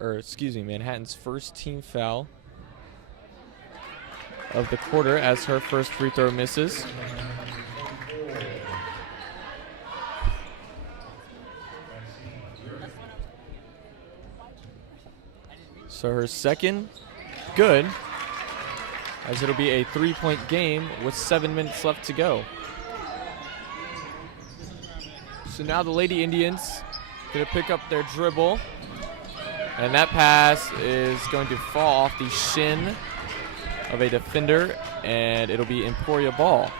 Manhattan's first team foul of the quarter as her first free throw misses. So her second, good, as it'll be a 3-point game with 7 minutes left to go. So now the Lady Indians gonna pick up their dribble, and that pass is going to fall off the shin of a defender, and it'll be Emporia ball.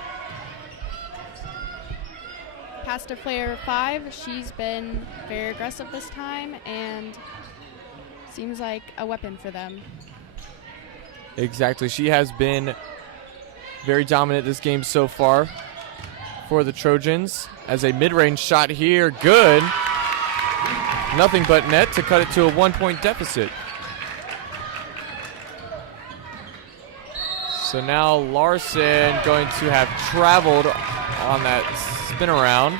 Pass to player 5. She's been very aggressive this time and seems like a weapon for them. Exactly. She has been very dominant this game so far for the Trojans. As a mid-range shot here, good. Nothing but net to cut it to a 1-point deficit. So now Larson going to have traveled on that spin around.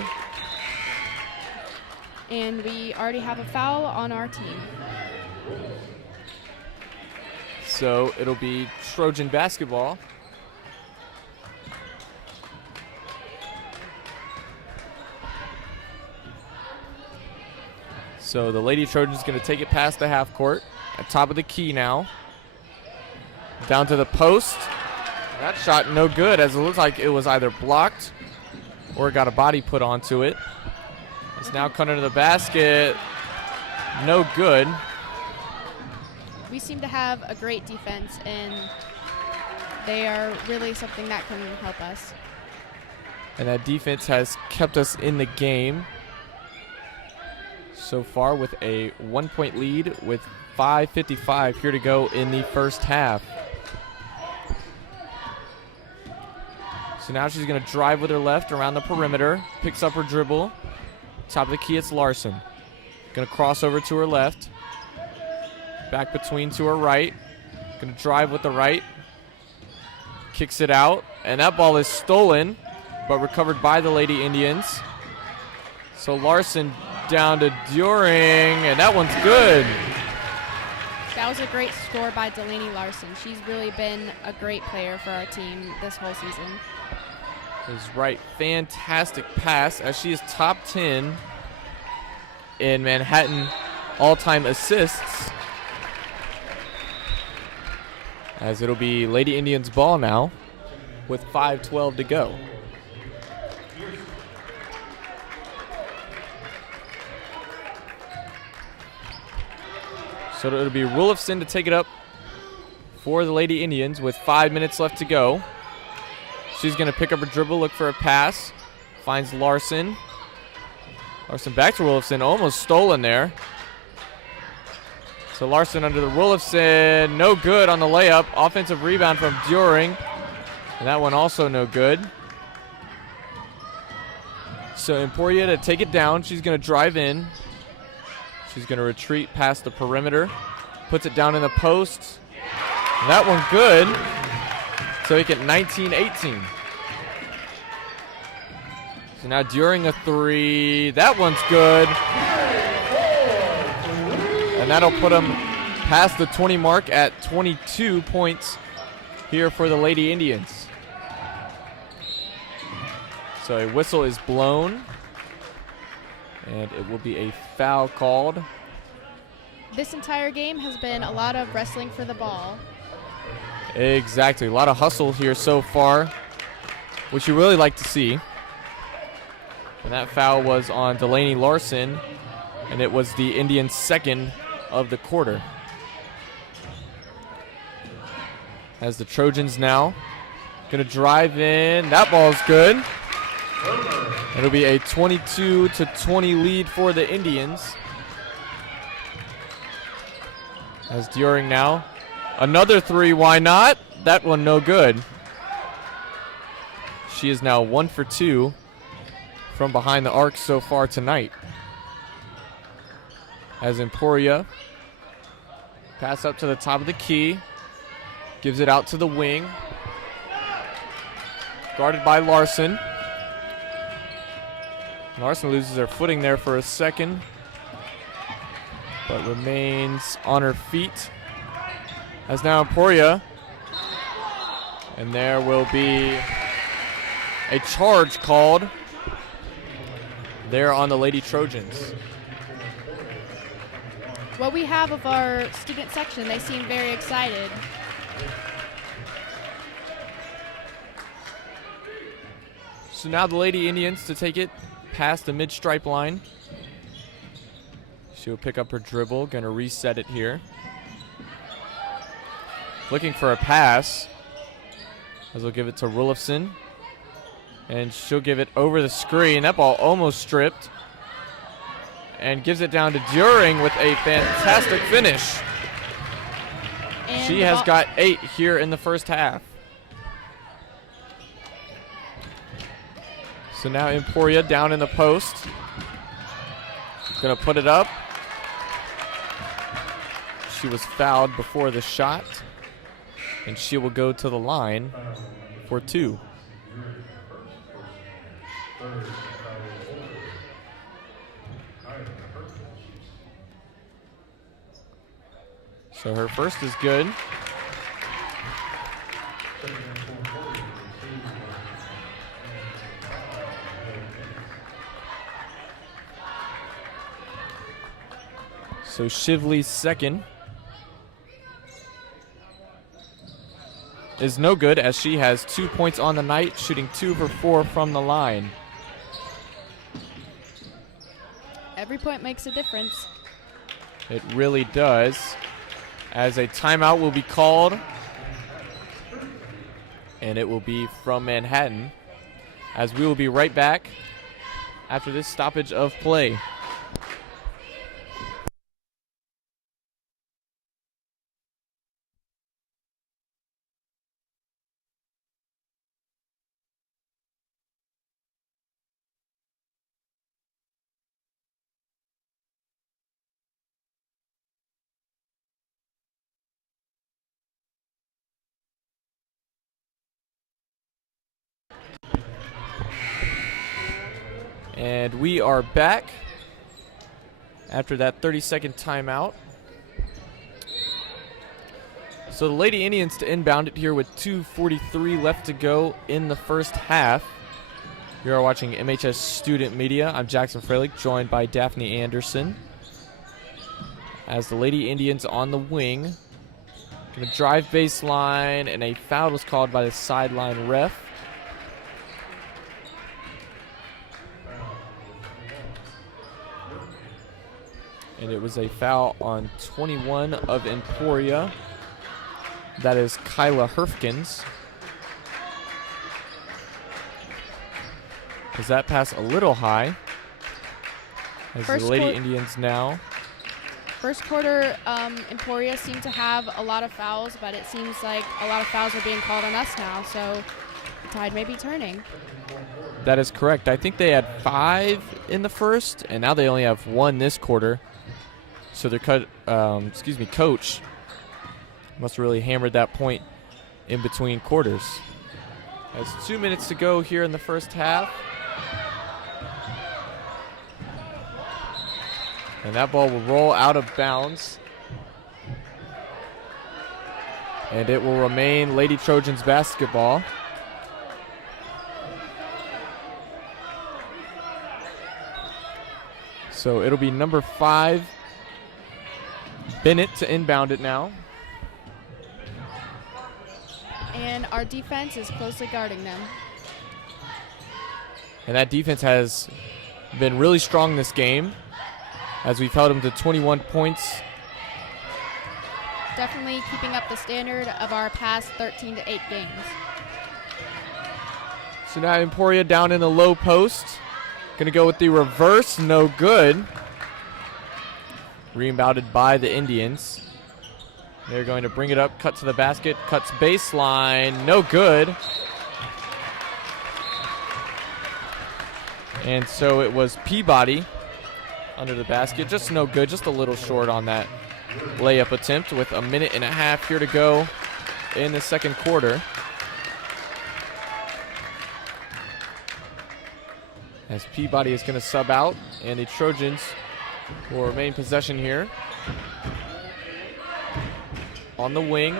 And we already have a foul on our team. So it'll be Trojan basketball. So the Lady Trojans going to take it past the half court. At top of the key now. Down to the post. That shot no good, as it looks like it was either blocked or got a body put onto it. It's now cut into the basket. No good. We seem to have a great defense, and they are really something that can help us. And that defense has kept us in the game so far with a 1-point lead with 5:55 here to go in the first half. So now she's going to drive with her left around the perimeter, picks up her dribble. Top of the key, it's Larson. Going to cross over to her left. Back between to her right. Going to drive with the right. Kicks it out, and that ball is stolen, but recovered by the Lady Indians. So Larson down to During, and that one's good. That was a great score by Delaney Larson. She's really been a great player for our team this whole season. Is right, fantastic pass, as she is top 10 in Manhattan all-time assists. As it'll be Lady Indians ball now with 5:12 to go. So it'll be Rolifson to take it up for the Lady Indians with 5 minutes left to go. She's going to pick up her dribble, look for a pass. Finds Larson. Larson back to Rolifson, almost stolen there. So Larson under the Rolifson, no good on the layup. Offensive rebound from During, and that one also no good. So Emporia to take it down. She's going to drive in. She's going to retreat past the perimeter. Puts it down in the post. And that one good. So he get 19-18. So now During a three. That one's good. And that'll put him past the 20 mark at 22 points here for the Lady Indians. So a whistle is blown, and it will be a foul called. This entire game has been a lot of wrestling for the ball. Exactly. A lot of hustle here so far, which you really like to see. And that foul was on Delaney Larson, and it was the Indians' second of the quarter. As the Trojans now going to drive in. That ball's good. It'll be a 22-20 lead for the Indians. As During now. Another three, why not? That one no good. She is now 1 for 2 from behind the arc so far tonight. As Emporia pass up to the top of the key. Gives it out to the wing. Guarded by Larson. Larson loses her footing there for a second. but remains on her feet. As now Emporia. And there will be a charge called there on the Lady Trojans. What we have of our student section, they seem very excited. So now the Lady Indians to take it past the mid-stripe line. She'll pick up her dribble, gonna reset it here. Looking for a pass, as we'll give it to Rulofson. And she'll give it over the screen. That ball almost stripped. And gives it down to During with a fantastic finish. And She has got 8 here in the first half. So now Emporia down in the post. Gonna put it up. She was fouled before the shot. And she will go to the line for 2. So her first is good. So Shively's second is no good, as she has 2 points on the night, shooting 2 for 4 from the line. Every point makes a difference. It really does. As a timeout will be called, and it will be from Manhattan, as we will be right back after this stoppage of play. And we are back after that 30-second timeout. So the Lady Indians to inbound it here with 2:43 left to go in the first half. You are watching MHS Student Media. I'm Jackson Freilich, joined by Daphne Anderson. As the Lady Indians on the wing. Gonna drive baseline, and a foul was called by the sideline ref. And it was a foul on 21 of Emporia. That is Kyla Herfkins. Is that pass a little high? As the Lady Indians now. First quarter, Emporia seemed to have a lot of fouls, but it seems like a lot of fouls are being called on us now, so the tide may be turning. That is correct. I think they had 5 in the first, and now they only have 1 this quarter. So their coach must have really hammered that point in between quarters. As 2 minutes to go here in the first half. And that ball will roll out of bounds. And it will remain Lady Trojans basketball. So it'll be number 5, Bennett, to inbound it now. And our defense is closely guarding them. And that defense has been really strong this game, as we've held them to 21 points. Definitely keeping up the standard of our past 13-8 games. So now Emporia down in the low post. Gonna go with the reverse, no good. Rebounded by the Indians. They're going to bring it up, cut to the basket, cuts baseline, no good. And so it was Peabody under the basket, just no good, just a little short on that layup attempt with 1.5 minutes here to go in the second quarter. As Peabody is going to sub out, and the Trojans will remain possession here. On the wing,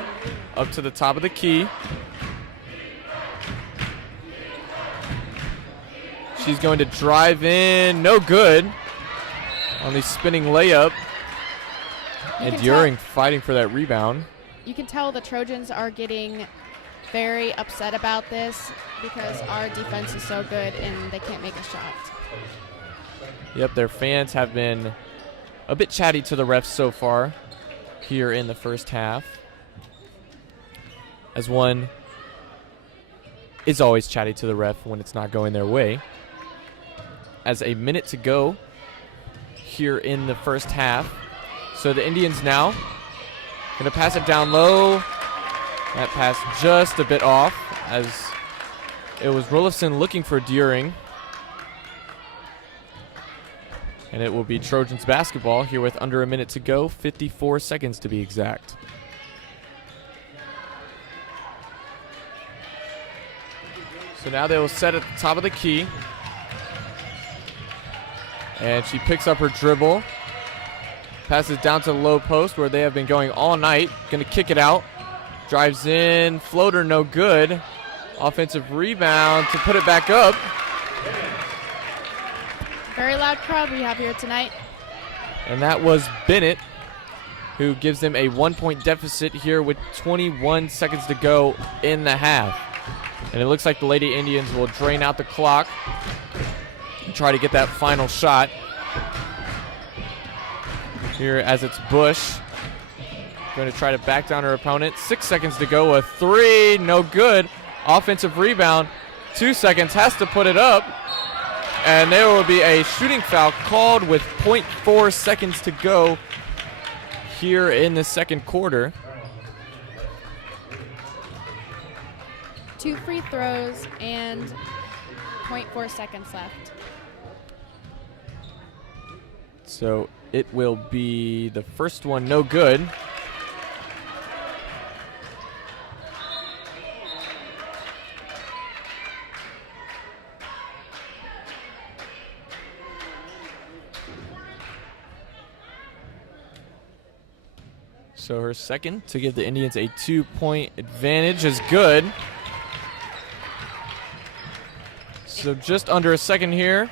up to the top of the key. She's going to drive in, no good. On the spinning layup. Enduring, fighting for that rebound. You can tell the Trojans are getting very upset about this because our defense is so good and they can't make a shot. Yep, their fans have been a bit chatty to the refs so far here in the first half. As one is always chatty to the ref when it's not going their way. As a minute to go here in the first half. So the Indians now going to pass it down low. That pass just a bit off as it was Rollefson looking for Deering. And it will be Trojans basketball here with under a minute to go, 54 seconds to be exact. So now they will set at the top of the key. And she picks up her dribble. Passes down to the low post where they have been going all night. Going to kick it out. Drives in. Floater no good. Offensive rebound to put it back up. Very loud crowd we have here tonight. And that was Bennett, who gives them a 1-point deficit here with 21 seconds to go in the half. And it looks like the Lady Indians will drain out the clock and try to get that final shot. Here as it's Bush. Going to try to back down her opponent. 6 seconds to go. A three. No good. Offensive rebound. 2 seconds. Has to put it up. And there will be a shooting foul called with 0.4 seconds to go here in the second quarter. 2 free throws and 0.4 seconds left. So it will be the first one no good. So her second to give the Indians a 2-point advantage is good. So just under a second here.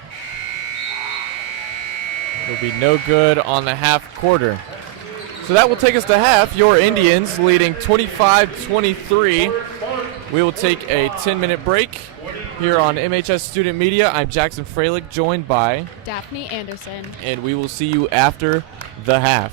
It'll be no good on the half quarter. So that will take us to half. Your Indians leading 25-23. We will take a 10-minute break here on MHS Student Media. I'm Jackson Freilich, joined by Daphne Anderson. And we will see you after the half.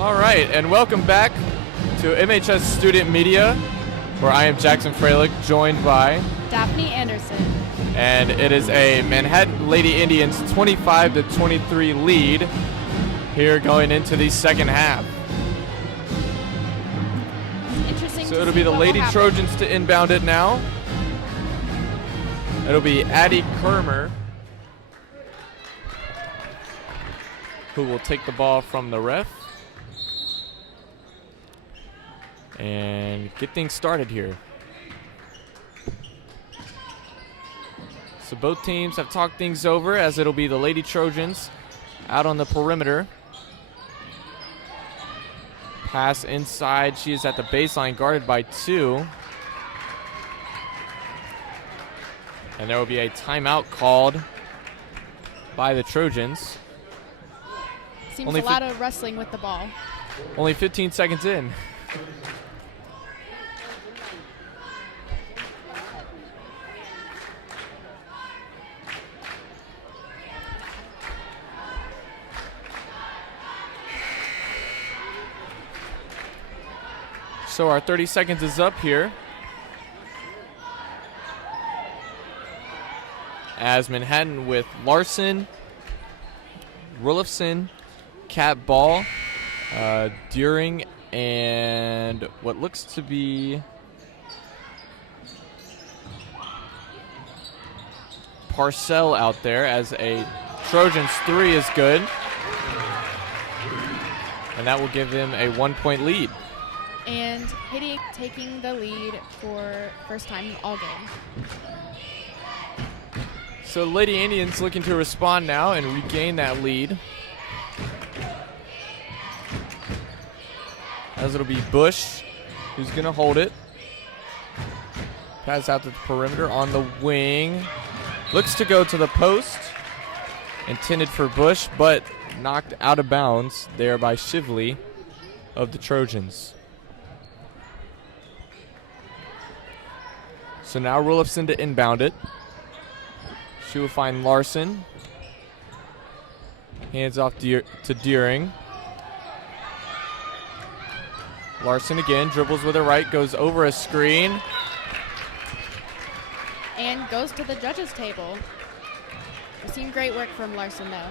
All right, and welcome back to MHS Student Media, where I am Jackson Freilich, joined by Daphne Anderson. And it is a Manhattan Lady Indians 25-23 lead here going into the second half. Interesting. So it'll be the Lady Trojans to inbound it now. It'll be Addie Kermer who will take the ball from the ref and get things started here. So both teams have talked things over, as it'll be the Lady Trojans out on the perimeter. Pass inside. She is at the baseline, guarded by 2. And there will be a timeout called by the Trojans. Seems a lot of wrestling with the ball. Only 15 seconds in. So our 30 seconds is up here, as Manhattan with Larson, Rulifson, Cat Ball, Deering, and what looks to be Parcell out there, as a Trojans 3 is good. And that will give them a 1-point lead. And taking the lead for first time all game. So Lady Indians looking to respond now and regain that lead. As it'll be Bush who's going to hold it. Pass out to the perimeter on the wing. Looks to go to the post. Intended for Bush, but knocked out of bounds there by Shively of the Trojans. So now Rulifson to inbound it. She will find Larson. Hands off to Deering. Larson again, dribbles with her right, goes over a screen. And goes to the judges' table. We've seen great work from Larson, though.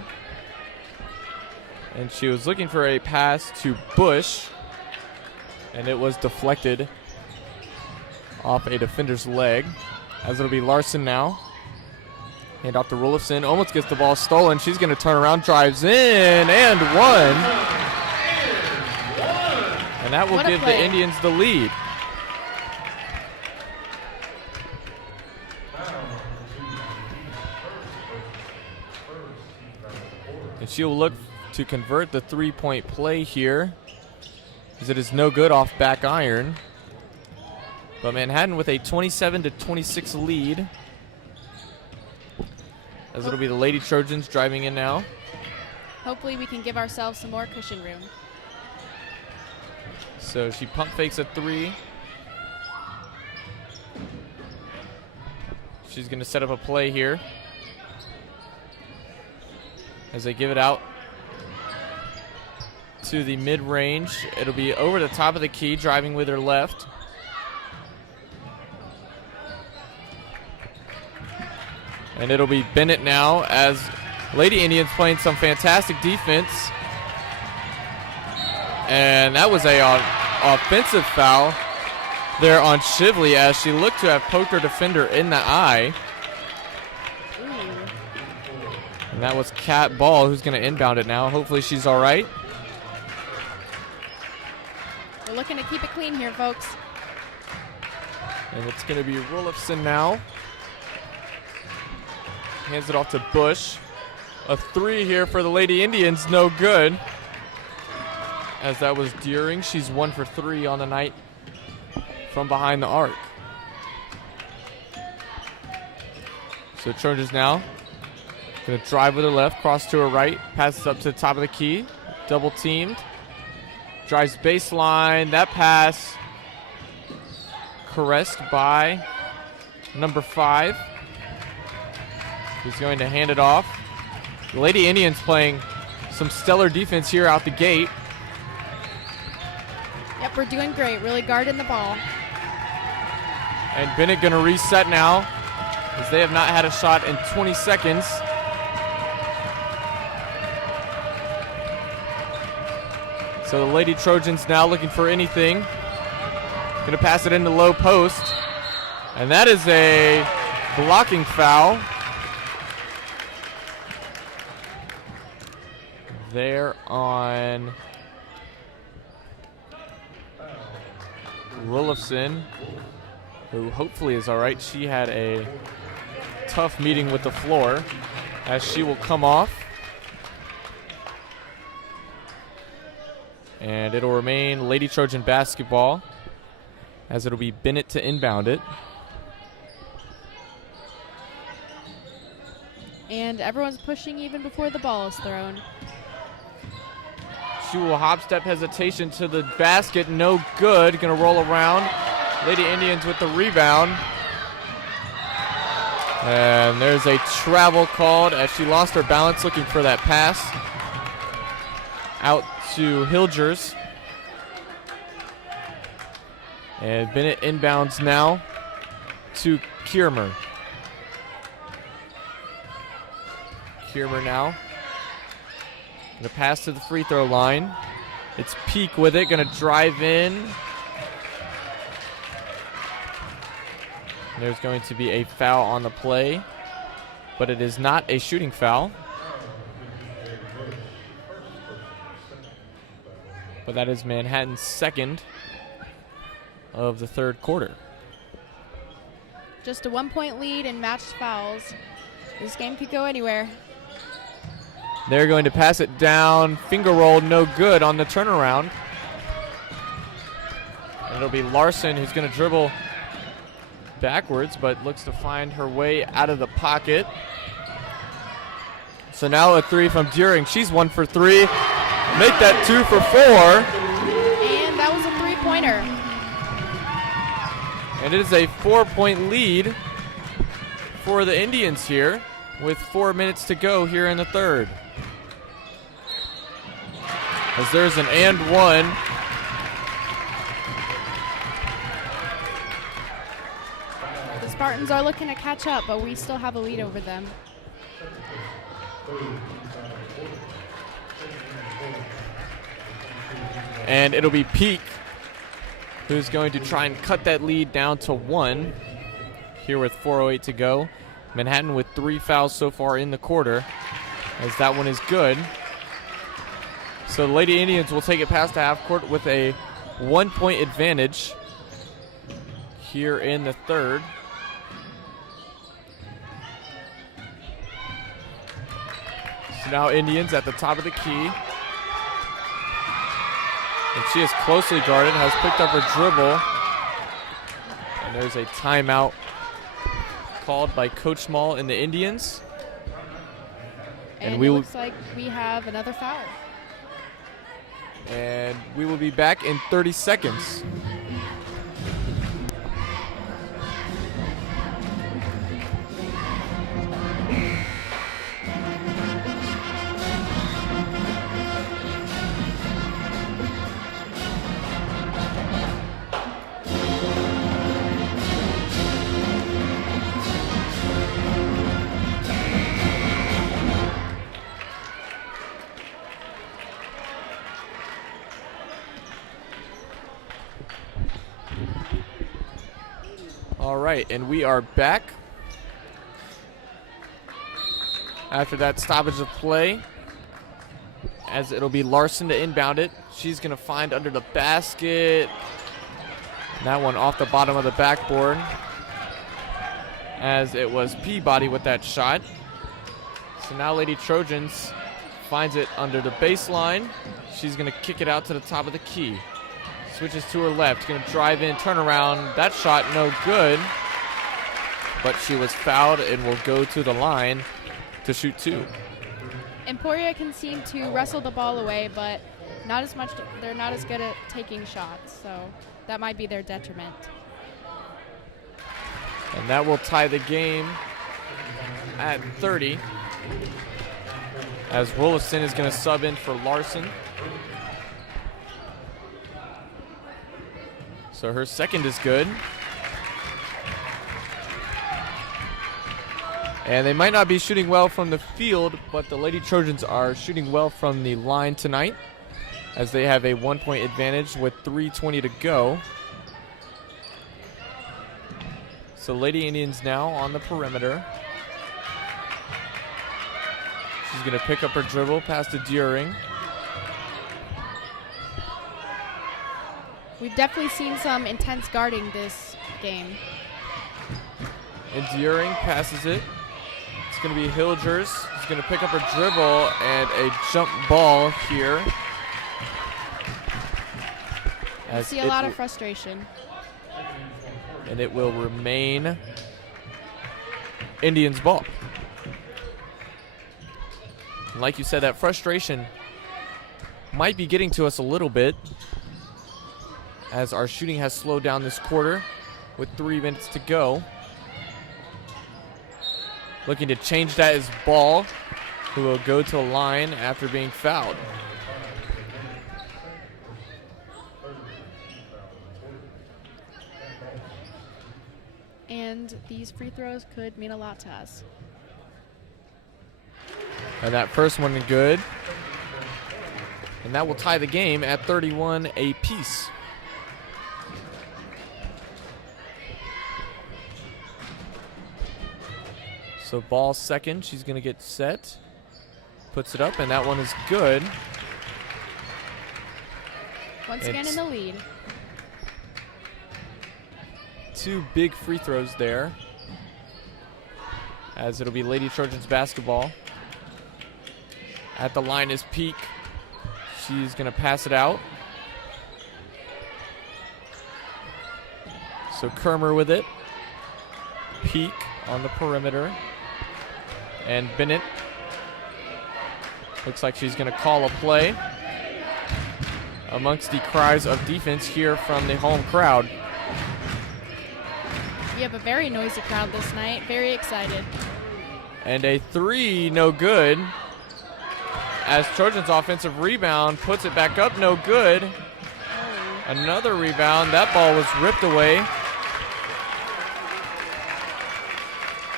And she was looking for a pass to Bush, and it was deflected off a defender's leg, as it'll be Larson now. Hand off to Rulifson, almost gets the ball stolen. She's going to turn around, drives in, and one. And that will give the Indians the lead. And she'll look to convert the three-point play here, as it is no good off back iron. But Manhattan with a 27-26 lead, as it'll be the Lady Trojans driving in now. Hopefully we can give ourselves some more cushion room. So she pump fakes a 3. She's going to set up a play here, as they give it out to the mid-range. It'll be over the top of the key, driving with her left. And it'll be Bennett now, as Lady Indians playing some fantastic defense. And that was a offensive foul there on Shively, as she looked to have poked her defender in the eye. And that was Cat Ball, who's going to inbound it now. Hopefully she's all right. We're looking to keep it clean here, folks. And it's going to be Rulifson now. Hands it off to Bush. A 3 here for the Lady Indians, no good, as that was Deering. She's 1 for 3 on the night from behind the arc. So Trojans now going to drive with her left, cross to her right, passes up to the top of the key, double teamed, drives baseline. That pass caressed by number 5. He's going to hand it off. The Lady Indians playing some stellar defense here out the gate. Yep, we're doing great. Really guarding the ball. And Bennett going to reset now, as they have not had a shot in 20 seconds. So the Lady Trojans now looking for anything. Going to pass it into low post. And that is a blocking foul. There on Rulofson, who hopefully is all right. She had a tough meeting with the floor, as she will come off. And it'll remain Lady Trojan basketball, as it'll be Bennett to inbound it. And everyone's pushing even before the ball is thrown. She will hop step hesitation to the basket. No good. Going to roll around. Lady Indians with the rebound. And there's a travel called as she lost her balance looking for that pass. Out to Hilgers. And Bennett inbounds now to Kiermer. Kiermer now. Gonna pass to the free throw line. It's Peak with it, gonna drive in. There's going to be a foul on the play, but it is not a shooting foul. But that is Manhattan's second of the third quarter. Just a 1-point lead and matched fouls. This game could go anywhere. They're going to pass it down. Finger roll, no good on the turnaround. And it'll be Larson who's going to dribble backwards, but looks to find her way out of the pocket. So now a three from Deering. She's 1 for 3. Make that 2 for 4. And that was a 3-pointer. And it is a 4-point lead for the Indians here with 4 minutes to go here in the third. As there's an and one. The Spartans are looking to catch up, but we still have a lead over them. And it'll be Peak who's going to try and cut that lead down to 1 here with 4:08 to go. Manhattan with 3 fouls so far in the quarter, as that one is good. So the Lady Indians will take it past the half court with a 1-point advantage here in the third. So now Indians at the top of the key. And she is closely guarded, has picked up her dribble. And there's a timeout called by Coach Small in the Indians. And it looks like we have another foul. And we will be back in 30 seconds. All right, and we are back after that stoppage of play, as it'll be Larson to inbound it. She's going to find under the basket. That one off the bottom of the backboard, as it was Peabody with that shot. So now Lady Trojans finds it under the baseline. She's going to kick it out to the top of the key. Switches to her left, going to drive in, turn around. That shot no good, but she was fouled and will go to the line to shoot 2. Emporia can seem to wrestle the ball away, but not as much. They're not as good at taking shots, so that might be their detriment. And that will tie the game at 30, as Rolison is going to sub in for Larson. So her second is good. And they might not be shooting well from the field, but the Lady Trojans are shooting well from the line tonight, as they have a 1-point advantage with 3:20 to go. So Lady Indians now on the perimeter. She's going to pick up her dribble, pass to Deering. We've definitely seen some intense guarding this game. And Deering passes it. It's going to be Hilgers. She's going to pick up her dribble and a jump ball here. I see a lot of frustration. And it will remain Indians ball. And like you said, that frustration might be getting to us a little bit, as our shooting has slowed down this quarter with 3 minutes to go. Looking to change that is Ball, who will go to the line after being fouled. And these free throws could mean a lot to us. And that first one is good. And that will tie the game at 31 apiece. So Ball second, she's going to get set. Puts it up, and that one is good. Once again in the lead. 2 big free throws there, as it'll be Lady Trojans basketball. At the line is Peak. She's going to pass it out. So Kermer with it. Peak on the perimeter. And Bennett looks like she's going to call a play amongst the cries of defense here from the home crowd. We have a very noisy crowd this night. Very excited. And a 3, no good. As Trojans offensive rebound puts it back up, no good. Another rebound. That ball was ripped away.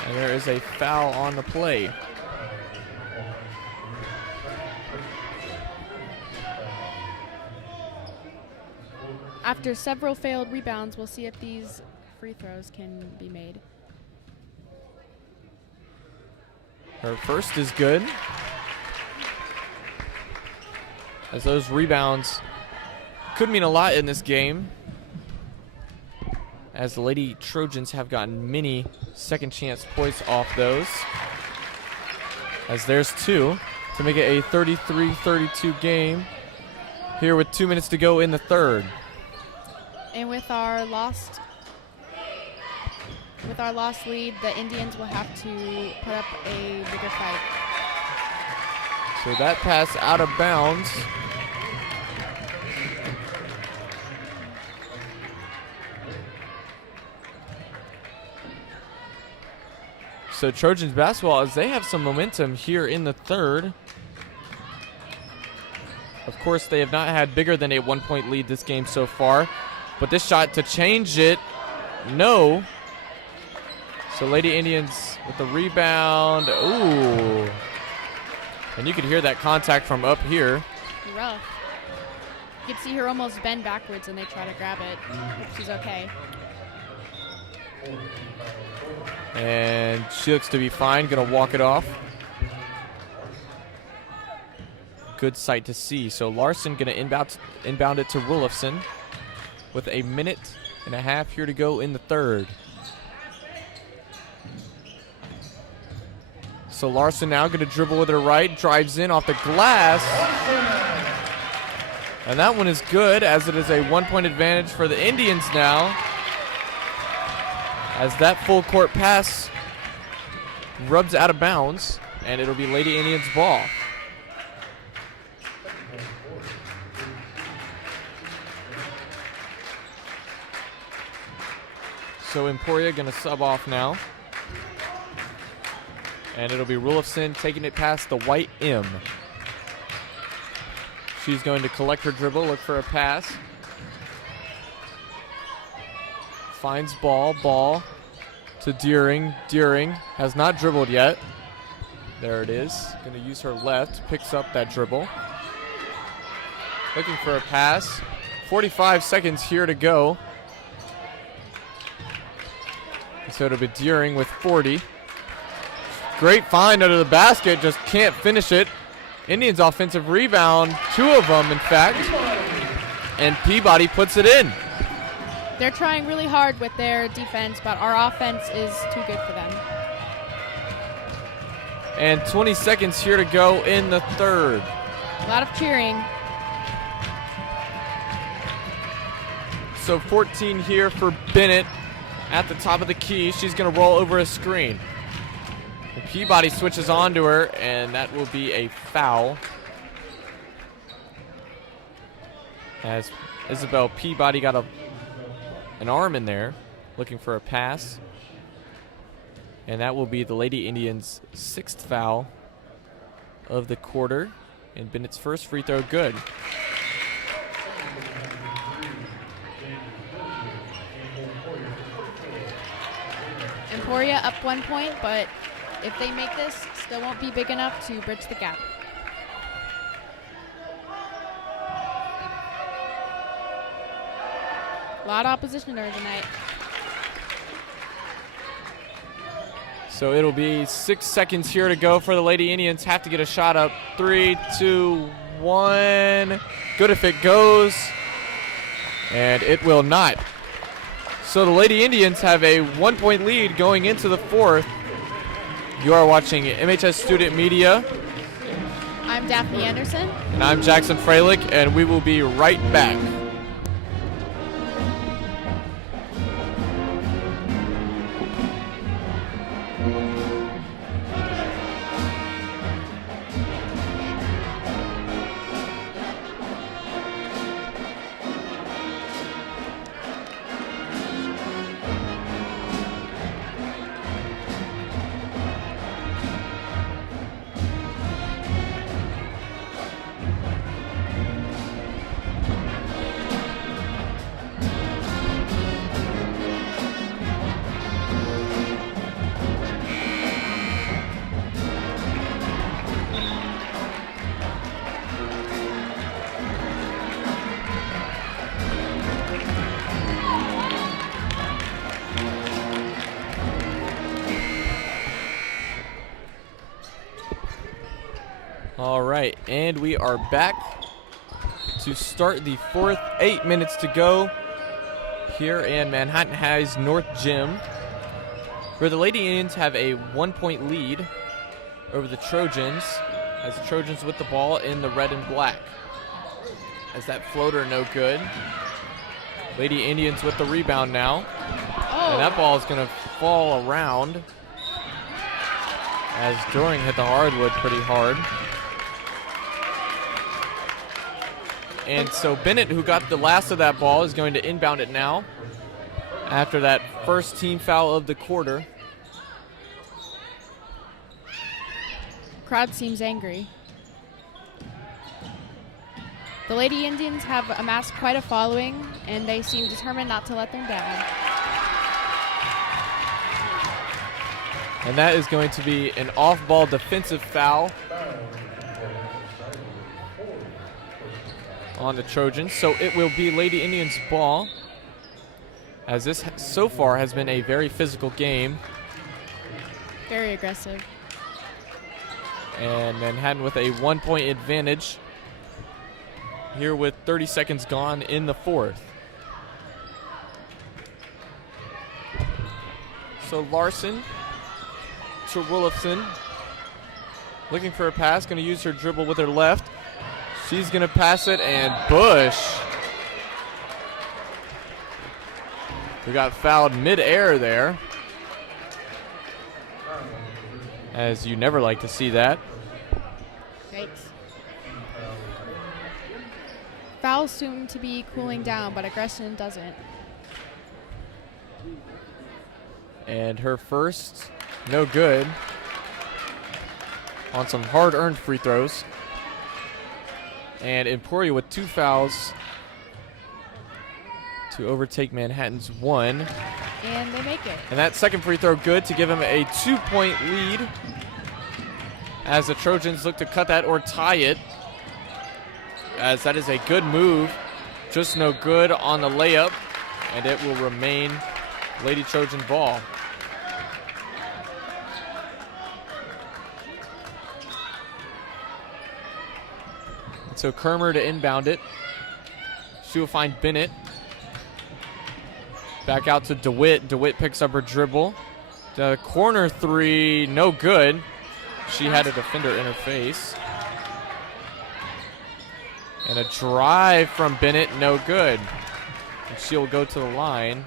And there is a foul on the play. After several failed rebounds, we'll see if these free throws can be made. Her first is good, as those rebounds could mean a lot in this game, as the Lady Trojans have gotten many second chance points off those, as there's 2 to make it a 33-32 game here with 2 minutes to go in the third. And with our lost lead, the Indians will have to put up a bigger fight. So that pass out of bounds. So Trojans basketball, as they have some momentum here in the third. Of course, they have not had bigger than a 1-point lead this game so far. But this shot to change it, no. So Lady Indians with the rebound. Ooh. And you could hear that contact from up here. Rough. You could see her almost bend backwards and they try to grab it. Hope she's okay. And she looks to be fine, gonna walk it off. Good sight to see. So Larson gonna inbound it to Wolfson with 1.5 minutes here to go in the third. So Larson now gonna dribble with her right, drives in off the glass. And that one is good, as it is a 1-point advantage for the Indians now, as that full court pass rubs out of bounds, and it'll be Lady Indians ball. So Emporia gonna sub off now. And it'll be Rulofson taking it past the white M. She's going to collect her dribble, look for a pass. finds ball to Deering. Deering has not dribbled yet. There it is. Going to use her left. Picks up that dribble. Looking for a pass. 45 seconds here to go. So it'll be Deering with 40. Great find under the basket. Just can't finish it. Indians offensive rebound. 2 of them, in fact. And Peabody puts it in. They're trying really hard with their defense, but our offense is too good for them. And 20 seconds here to go in the third. A lot of cheering. So 14 here for Bennett at the top of the key. She's going to roll over a screen. And Peabody switches onto her, and that will be a foul. As Isabel Peabody got an arm in there, looking for a pass. And that will be the Lady Indians' 6th foul of the quarter. And Bennett's first free throw good. Emporia up 1 point, but if they make this, still won't be big enough to bridge the gap. A lot of opposition during the night. So it'll be 6 seconds here to go for the Lady Indians. Have to get a shot up. 3, 2, 1. Good if it goes. And it will not. So the Lady Indians have a 1 point lead going into the fourth. You are watching MHS Student Media. I'm Daphne Anderson. And I'm Jackson Freilich, and we will be right back. All right, and we are back to start the fourth. 8 minutes to go here in Manhattan High's North Gym, where the Lady Indians have a 1 point lead over the Trojans, as the Trojans with the ball in the red and black. As that floater no good. Lady Indians with the rebound now. Oh. And that ball is going to fall around as Doring hit the hardwood pretty hard. And so Bennett, who got the last of that ball, is going to inbound it now after that first team foul of the quarter. Crowd seems angry. The Lady Indians have amassed quite a following, and they seem determined not to let them down. And that is going to be an off-ball defensive foul on the Trojans. So it will be Lady Indians' ball, as this so far has been a very physical game. Very aggressive. And Manhattan with a 1 point advantage here with 30 seconds gone in the fourth. So Larson to Willifson, looking for a pass, going to use her dribble with her left. She's going to pass it, and Bush. We got fouled mid-air there, as you never like to see that. Yikes. Fouls seem to be cooling down, but aggression doesn't. And her first, no good, on some hard-earned free throws. And Emporia with 2 fouls to to overtake Manhattan's 1. And they make it. And that second free throw good to give him a 2-point lead as the Trojans look to cut that or tie it, as that is a good move, just no good on the layup, and it will remain Lady Trojan ball. And so Kermer to inbound it. She will find Bennett. Back out to DeWitt. DeWitt picks up her dribble. The corner three, no good. She had a defender in her face. And a drive from Bennett, no good. And she'll go to the line.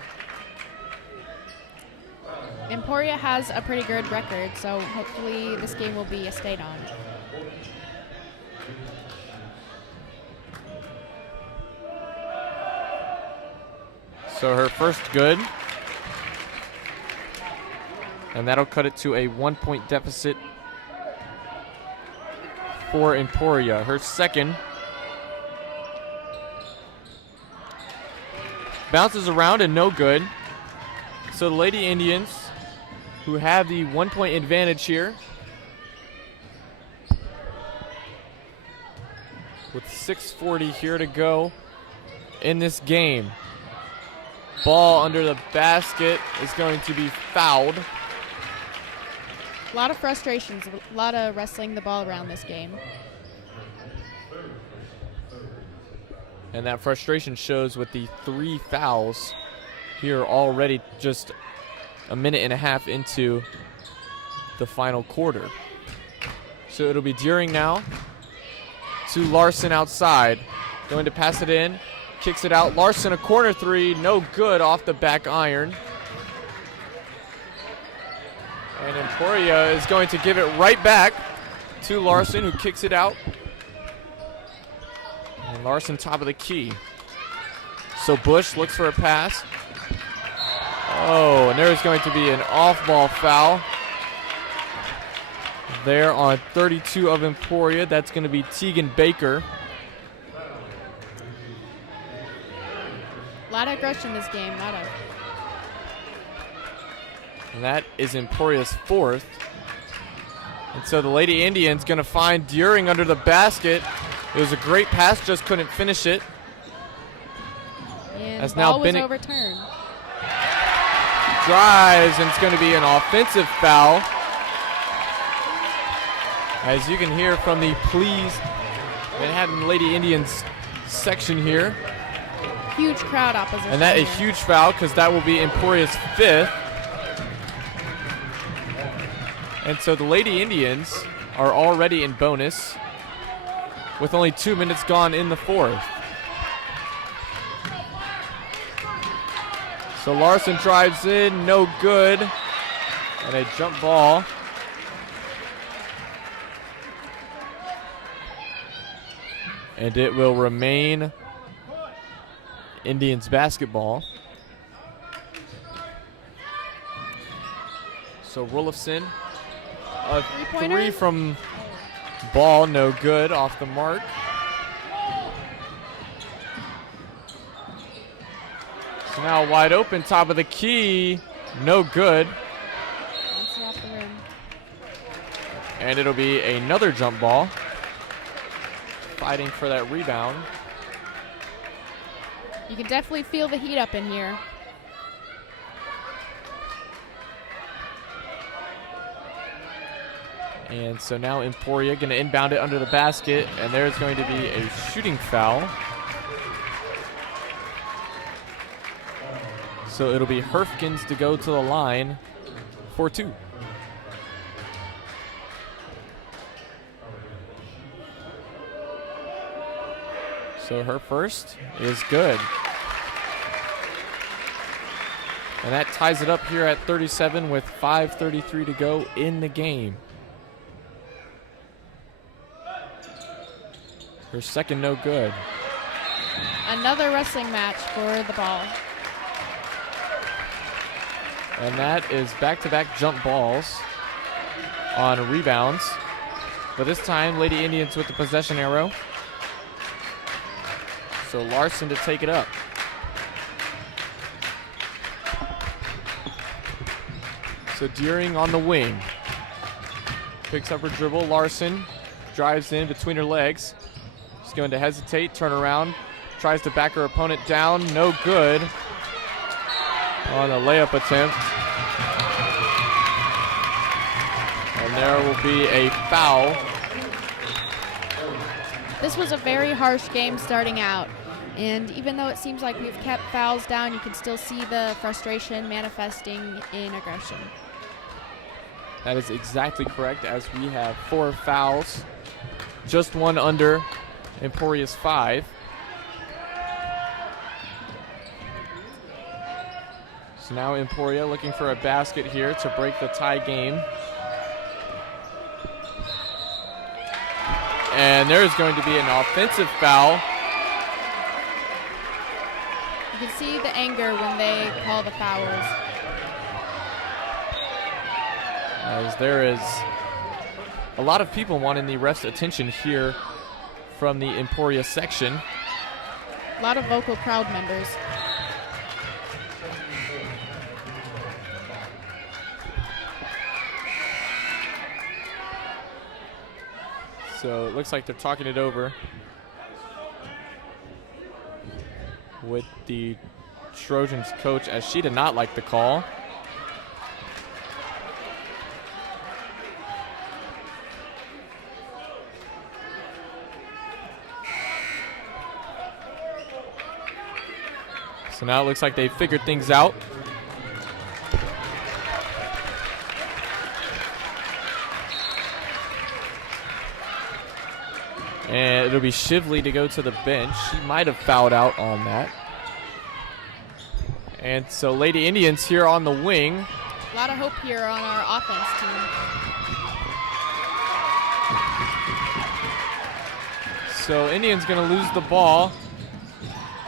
Emporia has a pretty good record, so hopefully this game will be a stayed on. So her first good. And that'll cut it to a 1-point deficit for Emporia. Her second. Bounces around and no good. So the Lady Indians, who have the 1-point advantage here, with 6:40 here to go in this game. Ball under the basket is going to be fouled. A lot of frustrations, a lot of wrestling the ball around this game. And that frustration shows with the 3 fouls here already, just a minute and a half into the final quarter. So it'll be Deering now to Larson outside. Going to pass it in, kicks it out. Larson, a corner three, no good off the back iron. And Emporia is going to give it right back to Larson, who kicks it out. And Larson top of the key. So Bush looks for a pass. Oh, and there's going to be an off-ball foul there on 32 of Emporia. That's going to be Tegan Baker. A lot of aggression in this game, And that is Emporia's 4th. And so the Lady Indians going to find Deering under the basket. It was a great pass, just couldn't finish it. And as the now ball was Bennett overturned. Drives, and it's going to be an offensive foul. As you can hear from the pleased Manhattan Lady Indians section here. Huge crowd opposition. And that is here. huge foul, because that will be Emporia's 5th. And so the Lady Indians are already in bonus with only 2 minutes gone in the 4th. So Larson drives in, no good. And a jump ball. And it will remain Indians basketball. So Rolifson, a Three-pointer? 3 from Ball, no good, off the mark. So now wide open, top of the key, no good. Bounces off the rim. And it'll be another jump ball. Fighting for that rebound. You can definitely feel the heat up in here. And so now Emporia going to inbound it under the basket, and there's going to be a shooting foul. So it'll be Herfkins to go to the line for 2. So her first is good. And that ties it up here at 37 with 5:33 to go in the game. Her second no good. Another wrestling match for the ball. And that is back-to-back jump balls on rebounds. But this time, Lady Indians with the possession arrow. So Larson to take it up. So Deering on the wing. Picks up her dribble. Larson drives in between her legs. She's going to hesitate, turn around, tries to back her opponent down. No good on a layup attempt. And there will be a foul. This was a very harsh game starting out. And even though it seems like we've kept fouls down, you can still see the frustration manifesting in aggression. That is exactly correct, as we have 4 fouls. Just one under Emporia's 5. So now Emporia looking for a basket here to break the tie game. And there's going to be an offensive foul. You can see the anger when they call the fouls. As there is a lot of people wanting the ref's attention here from the Emporia section. A lot of vocal crowd members. So it looks like they're talking it over with the Trojans coach, as she did not like the call. So now it looks like they figured things out. And it'll be Shively to go to the bench. She might have fouled out on that. And so Lady Indians here on the wing. A lot of hope here on our offense team. So Indians going to lose the ball.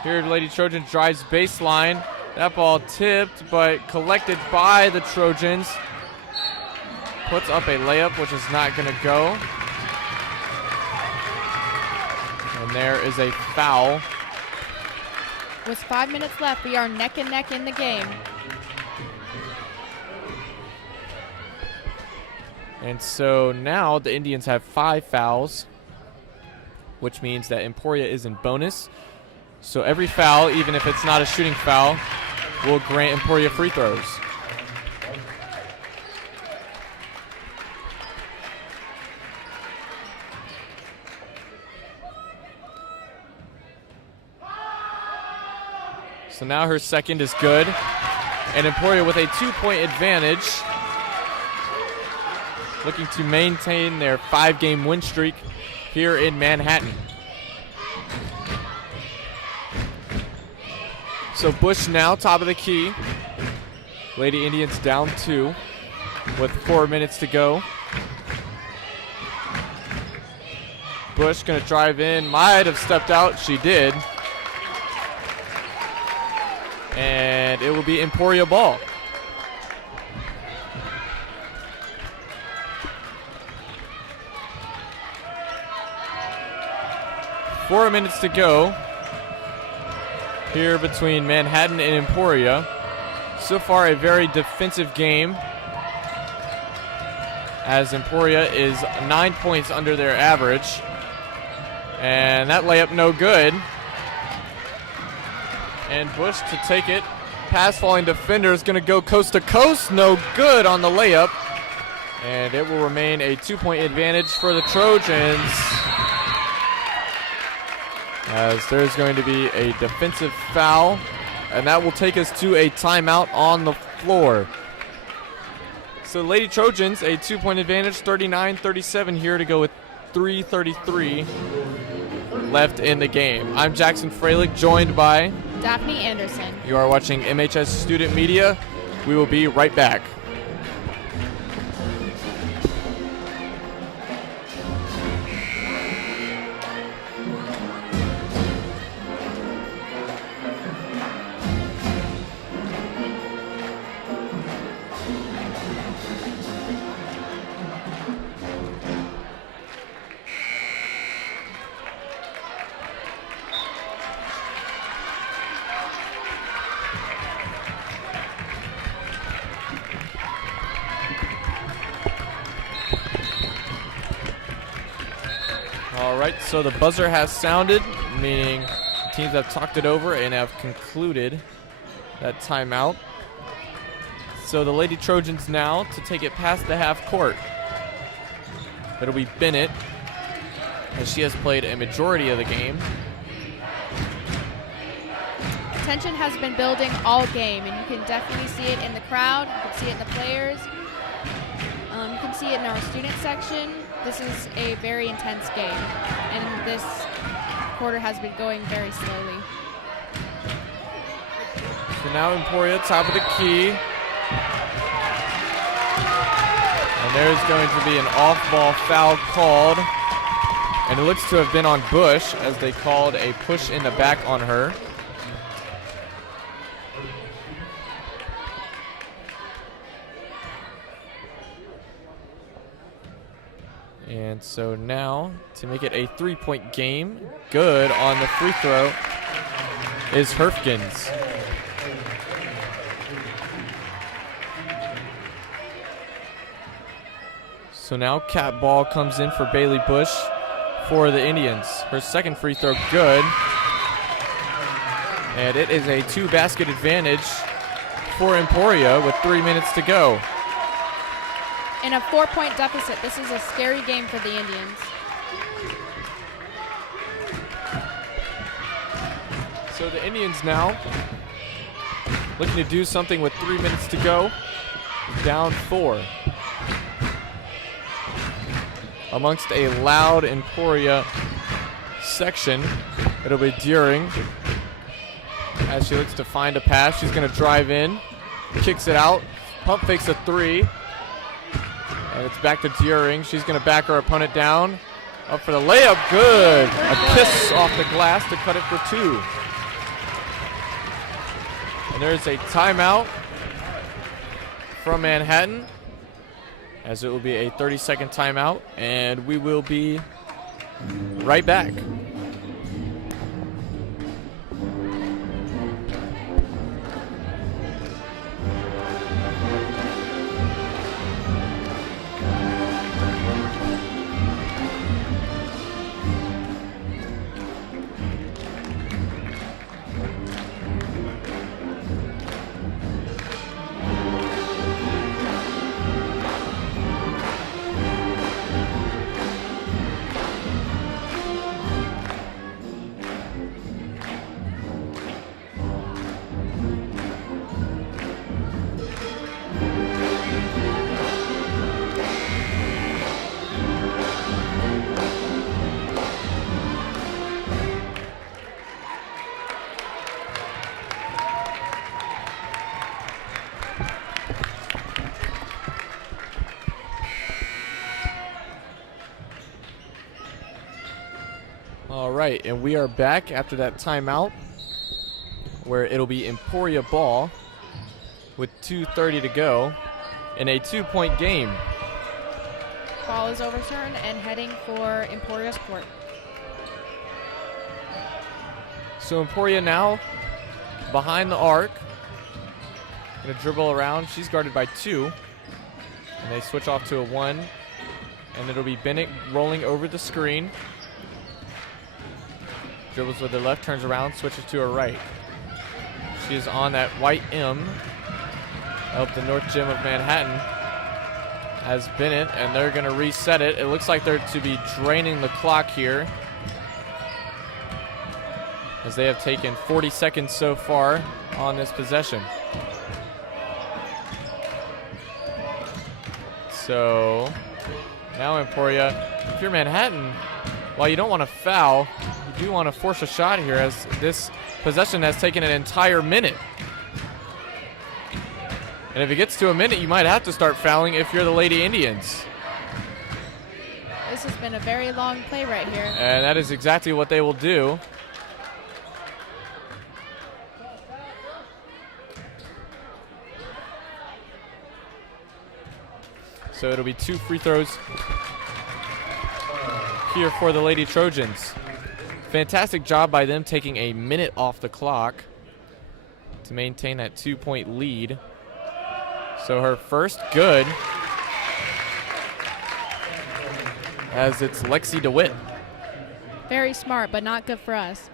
Here Lady Trojans drives baseline. That ball tipped, but collected by the Trojans. Puts up a layup, which is not going to go. And there is a foul. With 5 minutes left, we are neck and neck in the game. And so now the Indians have 5 fouls, which means that Emporia is in bonus. So every foul, even if it's not a shooting foul, will grant Emporia free throws. So now her second is good. And Emporia with a 2-point advantage, looking to maintain their 5-game win streak here in Manhattan. So Bush now top of the key. Lady Indians down 2 with 4 minutes to go. Bush gonna drive in, might have stepped out, she did. And it will be Emporia ball. Four minutes to go here between Manhattan and Emporia. So far a very defensive game, as Emporia is 9 points under their average. And that layup no good. And Bush to take it. Pass falling defender is going to go coast to coast. No good on the layup. And it will remain a 2-point advantage for the Trojans, as there's going to be a defensive foul. And that will take us to a timeout on the floor. So Lady Trojans, a 2-point advantage, 39-37 here to go with 3:33 left in the game. I'm Jackson Freilich, joined by Daphne Anderson. You are watching MHS Student Media. We will be right back. All right, so the buzzer has sounded, meaning teams have talked it over and have concluded that timeout. So the Lady Trojans now to take it past the half court. It'll be Bennett, as she has played a majority of the game. Tension has been building all game, and you can definitely see it in the crowd. You can see it in the players. You can see it in our student section. This is a very intense game, and this quarter has been going very slowly. So now Emporia, top of the key. And there's going to be an off-ball foul called. And it looks to have been on Bush, as they called a push in the back on her. And so now, to make it a 3-point game, good on the free throw is Herfkins. So now cat ball comes in for Bailey Bush for the Indians. Her second free throw good. And it is a 2-basket advantage for Emporia with 3 minutes to go. In a 4-point deficit, this is a scary game for the Indians. So the Indians now looking to do something with 3 minutes to go. Down 4. Amongst a loud Emporia section, it'll be Deering as she looks to find a pass. She's going to drive in, kicks it out, pump fakes a 3. And it's back to Deering. She's going to back her opponent down. Up for the layup. Good. A kiss off the glass to cut it for 2. And there's a timeout from Manhattan, as it will be a 30-second timeout. And we will be right back. All right, and we are back after that timeout, where it'll be Emporia ball with 2:30 to go in a 2-point game. Ball is overturned and heading for Emporia's court. So Emporia now behind the arc. Gonna dribble around. She's guarded by 2. And they switch off to a 1. And it'll be Bennett rolling over the screen. Dribbles with her left, turns around, switches to her right. She is on that white M of the North Gym of Manhattan as Bennett, and they're going to reset it. It looks like they're to be draining the clock here, as they have taken 40 seconds so far on this possession. So now Emporia, if you're Manhattan, while you don't want to foul, you do want to force a shot here, as this possession has taken an entire minute. And if it gets to a minute, you might have to start fouling if you're the Lady Indians. This has been a very long play right here. And that is exactly what they will do. So it'll be 2 free throws here for the Lady Trojans. Fantastic job by them taking a minute off the clock to maintain that 2-point lead. So her first good, as it's Lexi DeWitt Very smart, but not good for us.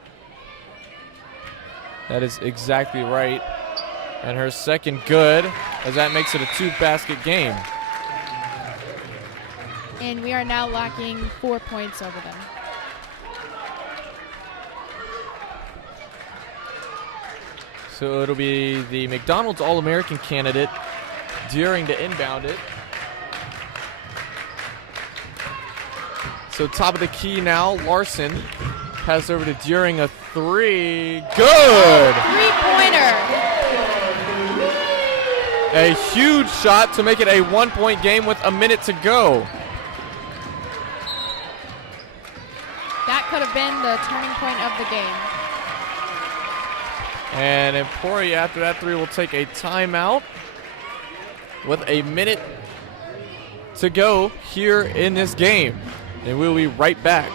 That is exactly right. And her second good, as that makes it a 2-basket game. And we are now lacking 4 points over them. So it'll be the McDonald's All-American candidate Deering to inbound it. So top of the key now, Larson. Pass over to Deering, a 3. Good! Three-pointer. A huge shot to make it a 1-point game with a minute to go. That could have been the turning point of the game. And Emporia, after that 3, will take a timeout with a minute to go here in this game. And we'll be right back.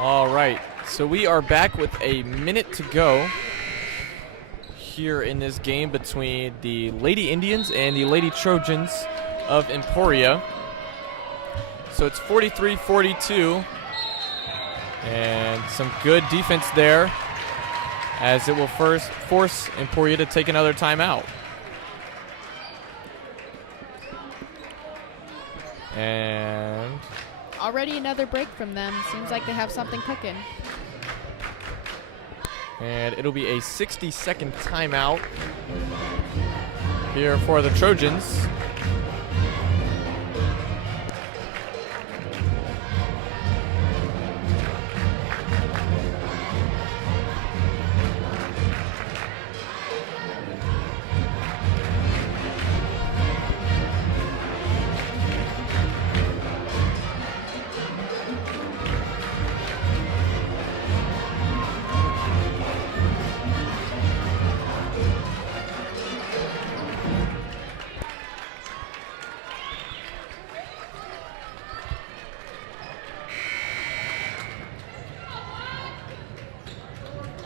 All right, so we are back with a minute to go here in this game between the Lady Indians and the Lady Trojans of Emporia. So it's 43-42, and some good defense there, as it will first force Emporia to take another timeout. And already another break from them. Seems like they have something cooking. And it'll be a 60-second timeout here for the Trojans.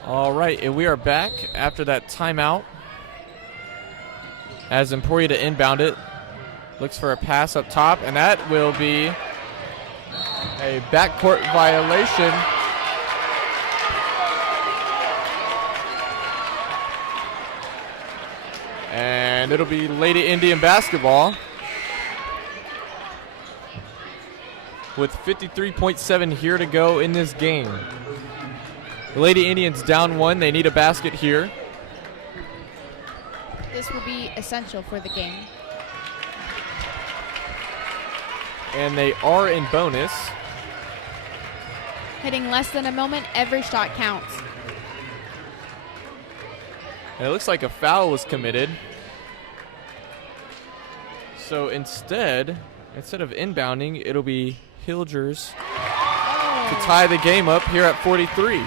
All right, and we are back after that timeout as Emporia to inbound it. Looks for a pass up top, and that will be a backcourt violation. And it'll be Lady Indian basketball with 53.7 here to go in this game. The Lady Indians down 1. They need a basket here. This will be essential for the game. And they are in bonus. Hitting less than a moment, every shot counts. And it looks like a foul was committed. So instead of inbounding, it'll be Hilgers to tie the game up here at 43.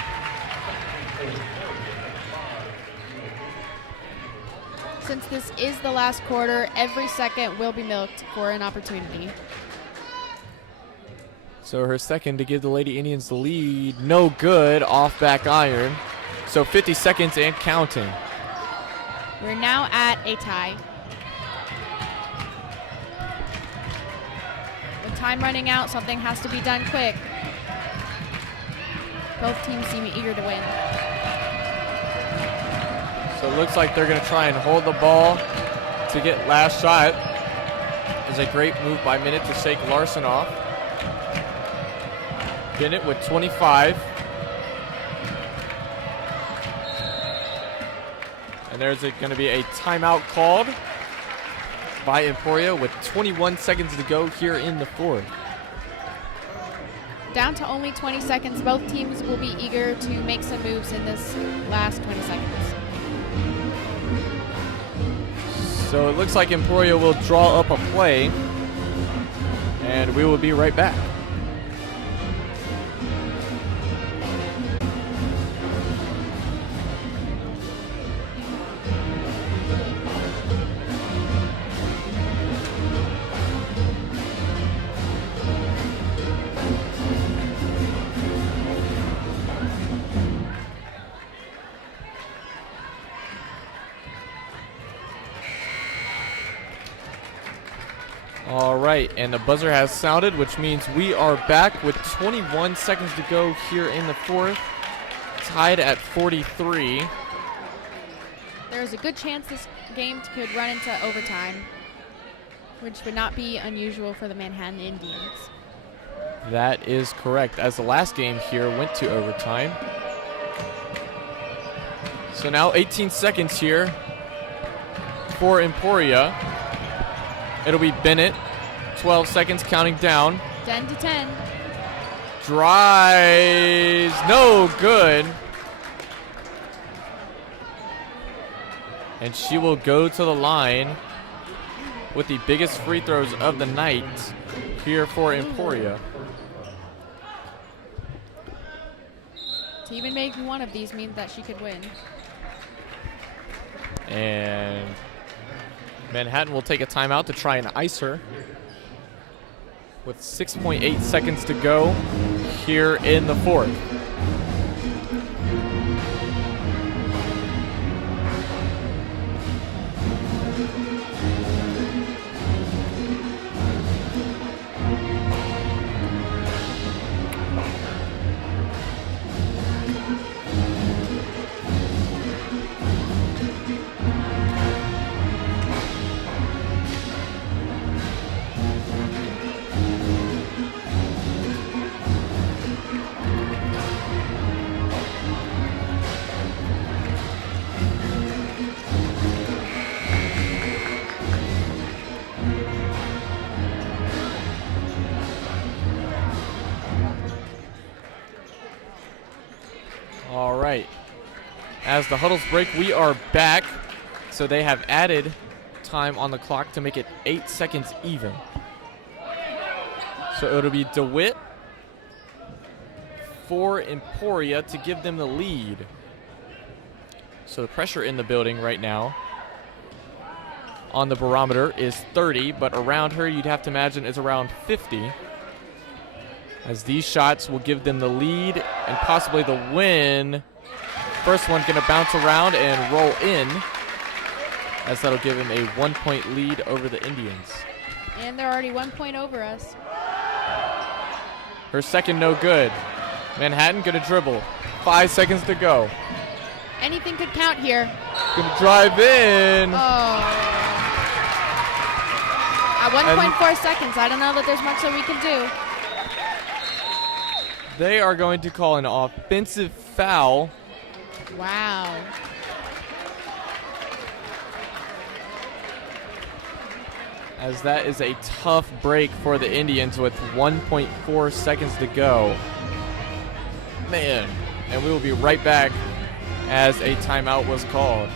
Since this is the last quarter, every second will be milked for an opportunity. So her second to give the Lady Indians the lead. No good, off back iron. So 50 seconds and counting. We're now at a tie. With time running out, something has to be done quick. Both teams seem eager to win. So it looks like they're going to try and hold the ball to get last shot. It's a great move by Bennett to shake Larson off. Bennett with 25. And there's going to be a timeout called by Emporia with 21 seconds to go here in the fourth. Down to only 20 seconds. Both teams will be eager to make some moves in this last 20 seconds. So it looks like Emporia will draw up a play, and we will be right back. All right, and the buzzer has sounded, which means we are back with 21 seconds to go here in the fourth, tied at 43. There's a good chance this game could run into overtime, which would not be unusual for the Manhattan Indians. That is correct, as the last game here went to overtime. So now 18 seconds here for Emporia. It'll be Bennett, 12 seconds counting down. 10 to 10. Drives, no good. And she will go to the line with the biggest free throws of the night here for Emporia. To even make one of these means that she could win. And Manhattan will take a timeout to try and ice her with 6.8 seconds to go here in the fourth. All right. As the huddles break, we are back. So they have added time on the clock to make it 8 seconds even. So it'll be DeWitt for Emporia to give them the lead. So the pressure in the building right now on the barometer is 30, but around her you'd have to imagine is around 50. As these shots will give them the lead and possibly the win. First one going to bounce around and roll in, as that'll give him a 1-point lead over the Indians. And they're already 1 point over us. Her second no good. Manhattan going to dribble. 5 seconds to go. Anything could count here. Going to drive in. Oh. At 1.4 seconds, I don't know that there's much that we can do. They are going to call an offensive foul. Wow. As that is a tough break for the Indians with 1.4 seconds to go. Man. And we will be right back as a timeout was called.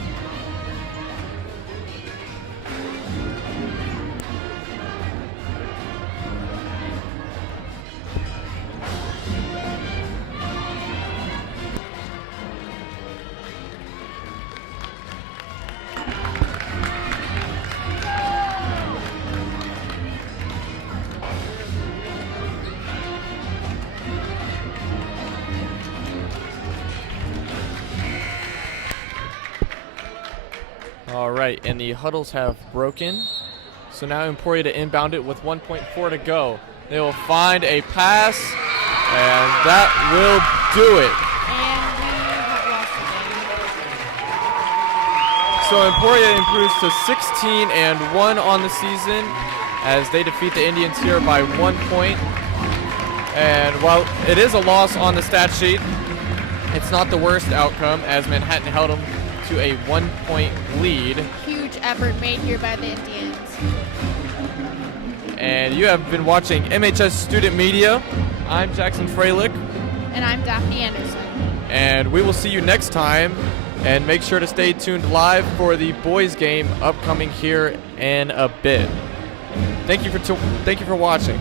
All right, and the huddles have broken. So now Emporia to inbound it with 1.4 to go. They will find a pass, and that will do it. And we have lost the game. So Emporia improves to 16-1 on the season as they defeat the Indians here by 1 point. And while it is a loss on the stat sheet, it's not the worst outcome as Manhattan held them to a 1-point lead. Huge effort made here by the Indians. And you have been watching MHS Student Media. I'm Jackson Freilich. And I'm Daphne Anderson. And we will see you next time. And make sure to stay tuned live for the boys game upcoming here in a bit. Thank you for watching.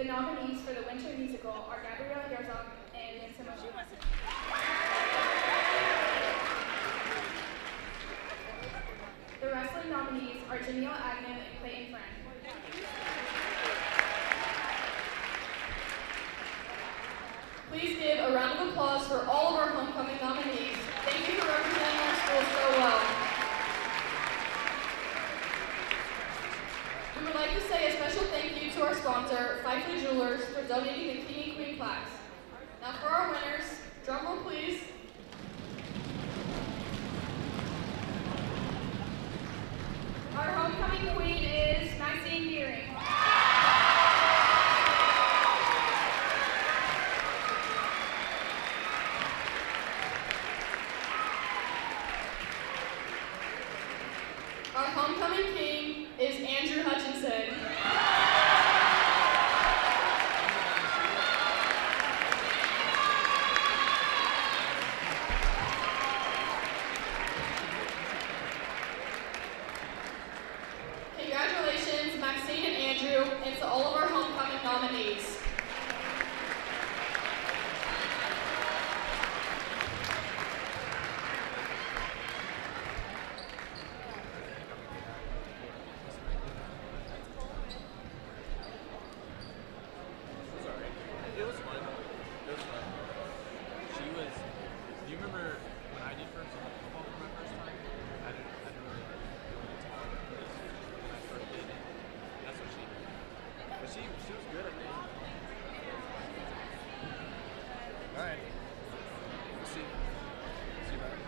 The nominees for the Winter Musical are Gabrielle Herzog and Vincent Miller. The wrestling nominees are Janelle Agnew and Clayton Friend. Please give a round of applause for all of our homecoming nominees. Thank you for representing our school so well. We would like to say a special thank you to our sponsor, Fifely Jewelers, for donating the King and Queen plaques. Now for our winners, drum roll please. Our homecoming queen is Maxine Deering. Our homecoming king is Andrew Hutchinson. Congratulations, Maxine and Andrew, and to all of our homecoming nominees. It was fun. It was fun. She was. Do you remember when I did first football for my first time? I didn't really talk when I first did it. That's what she did. But she was good at it. All right. We'll see. See you later.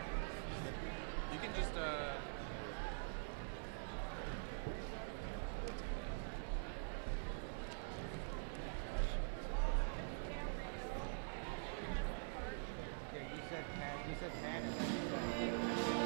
You can just You said Pat, and then you said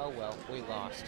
Oh well, we lost.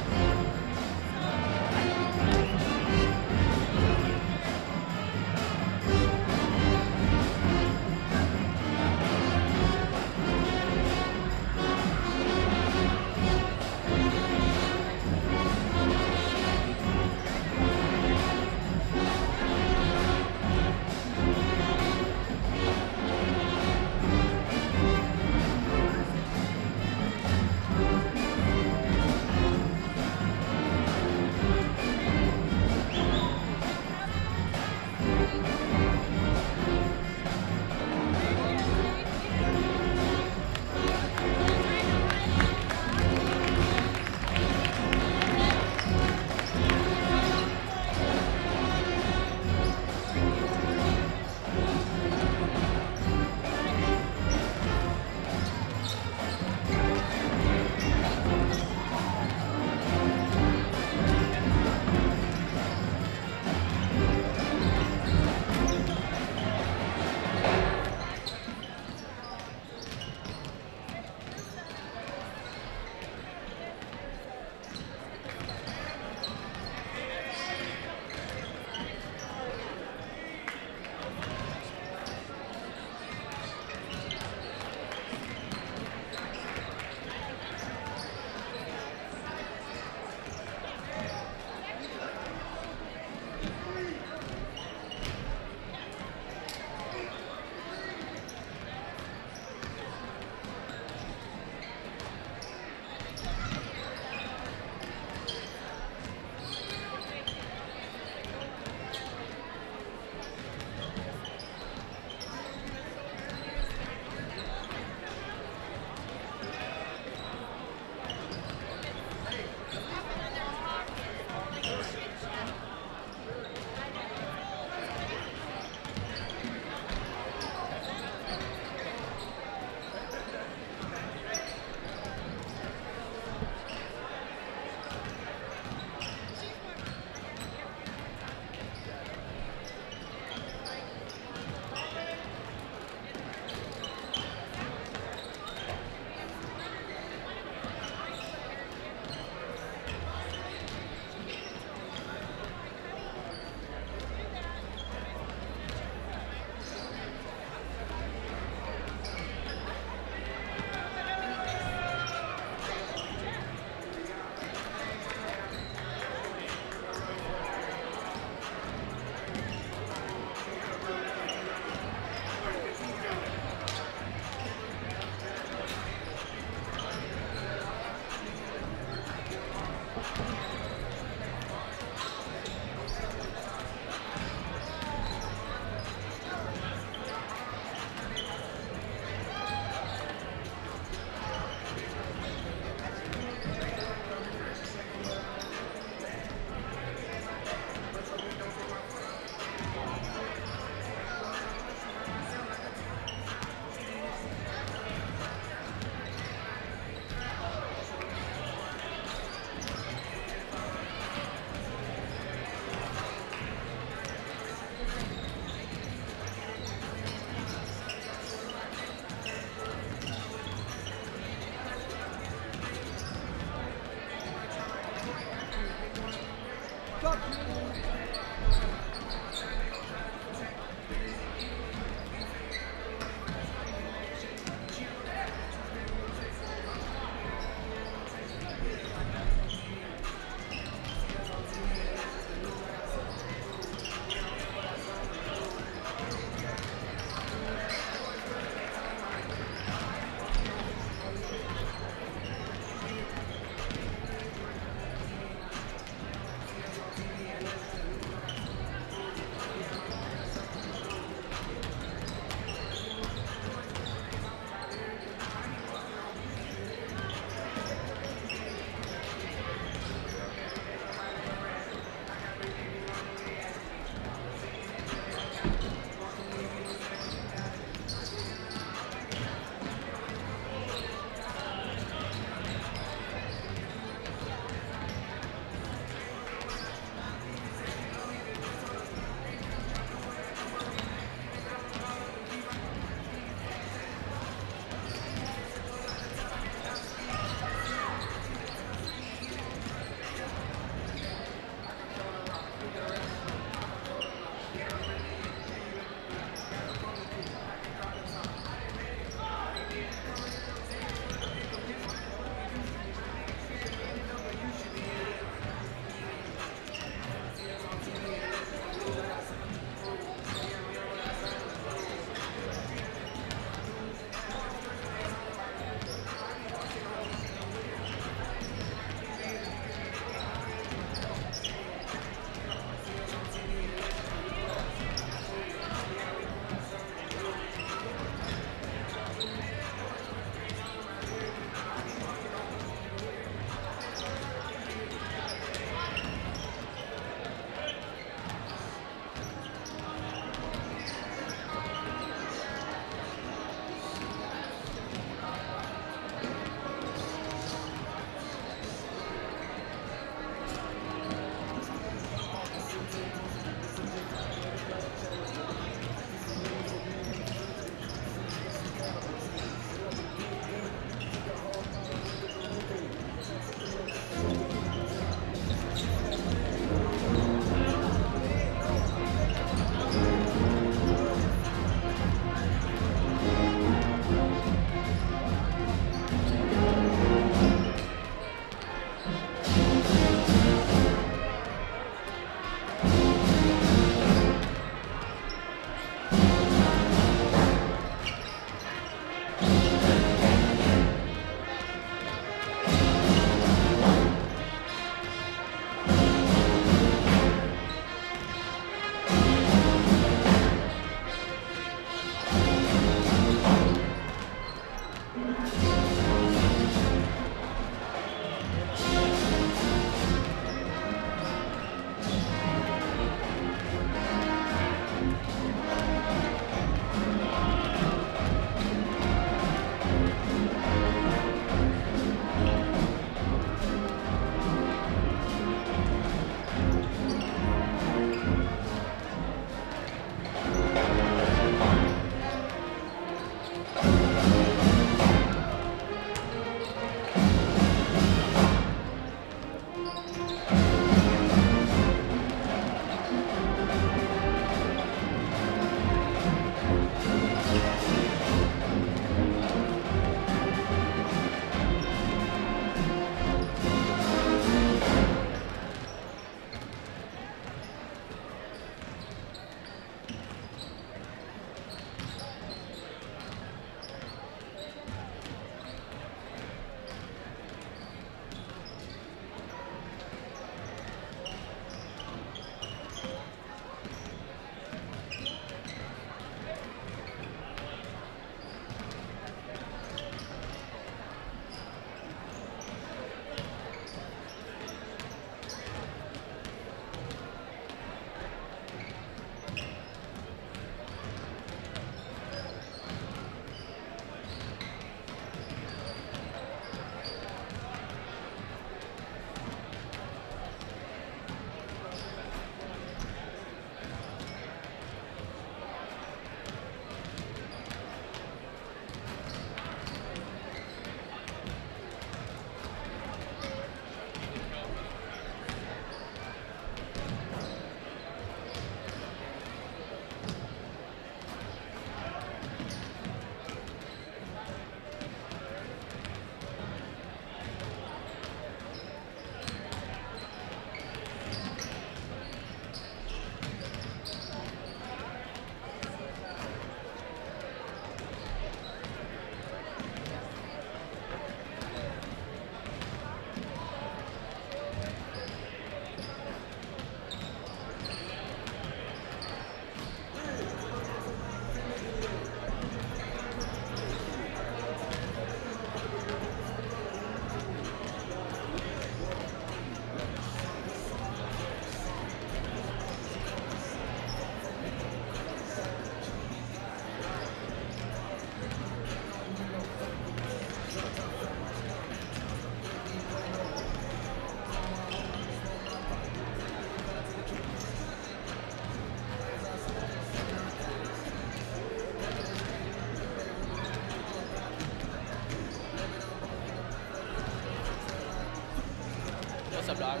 up, dog?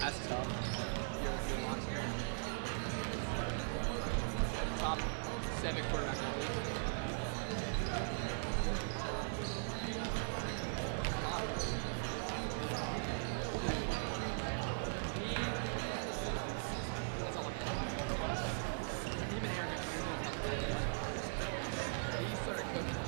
That's tough. Your monster. Top 7 quarterback in the league. That's all I'm Him and Aaron he started coaching.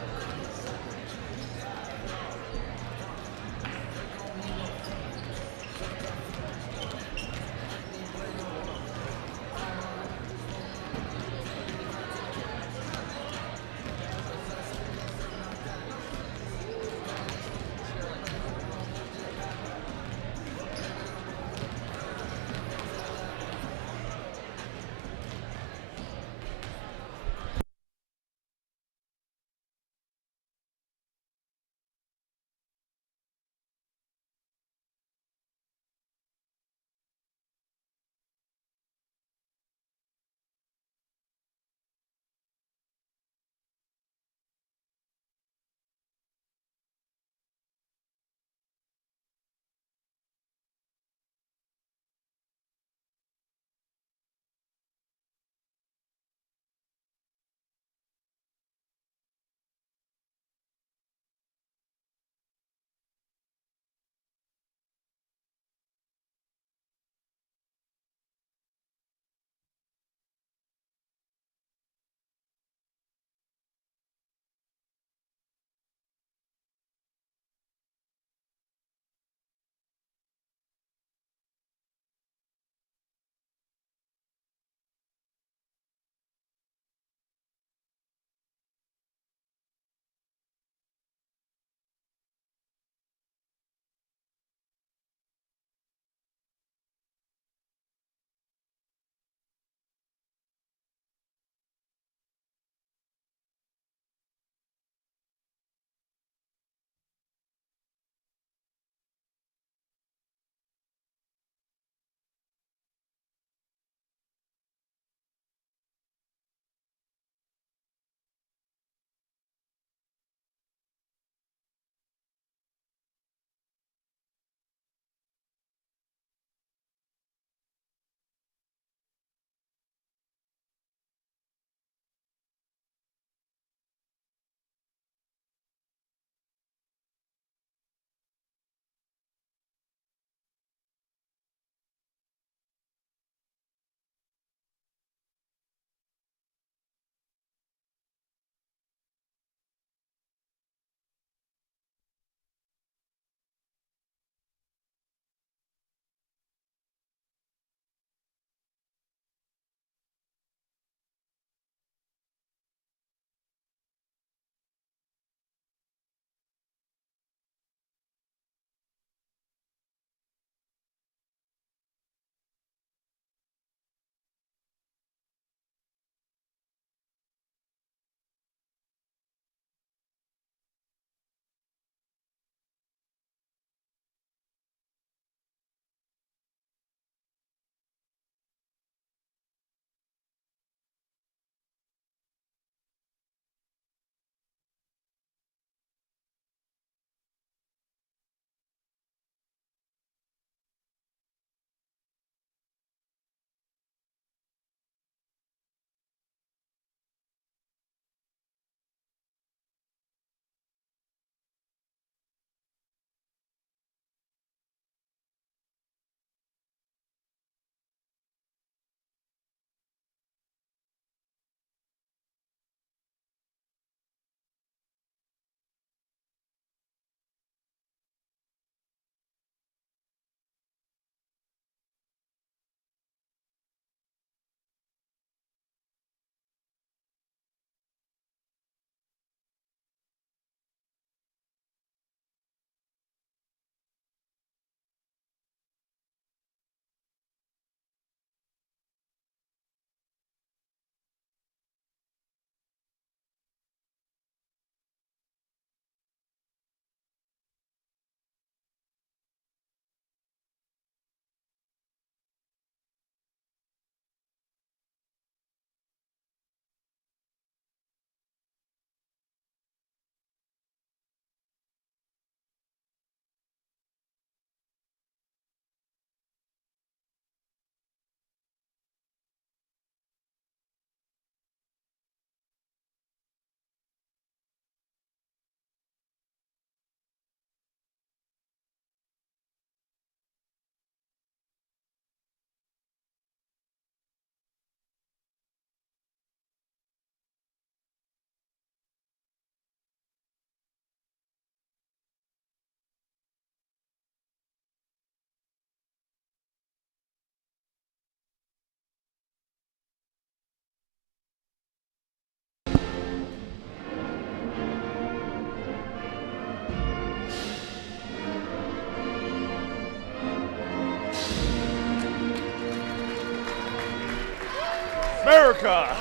America!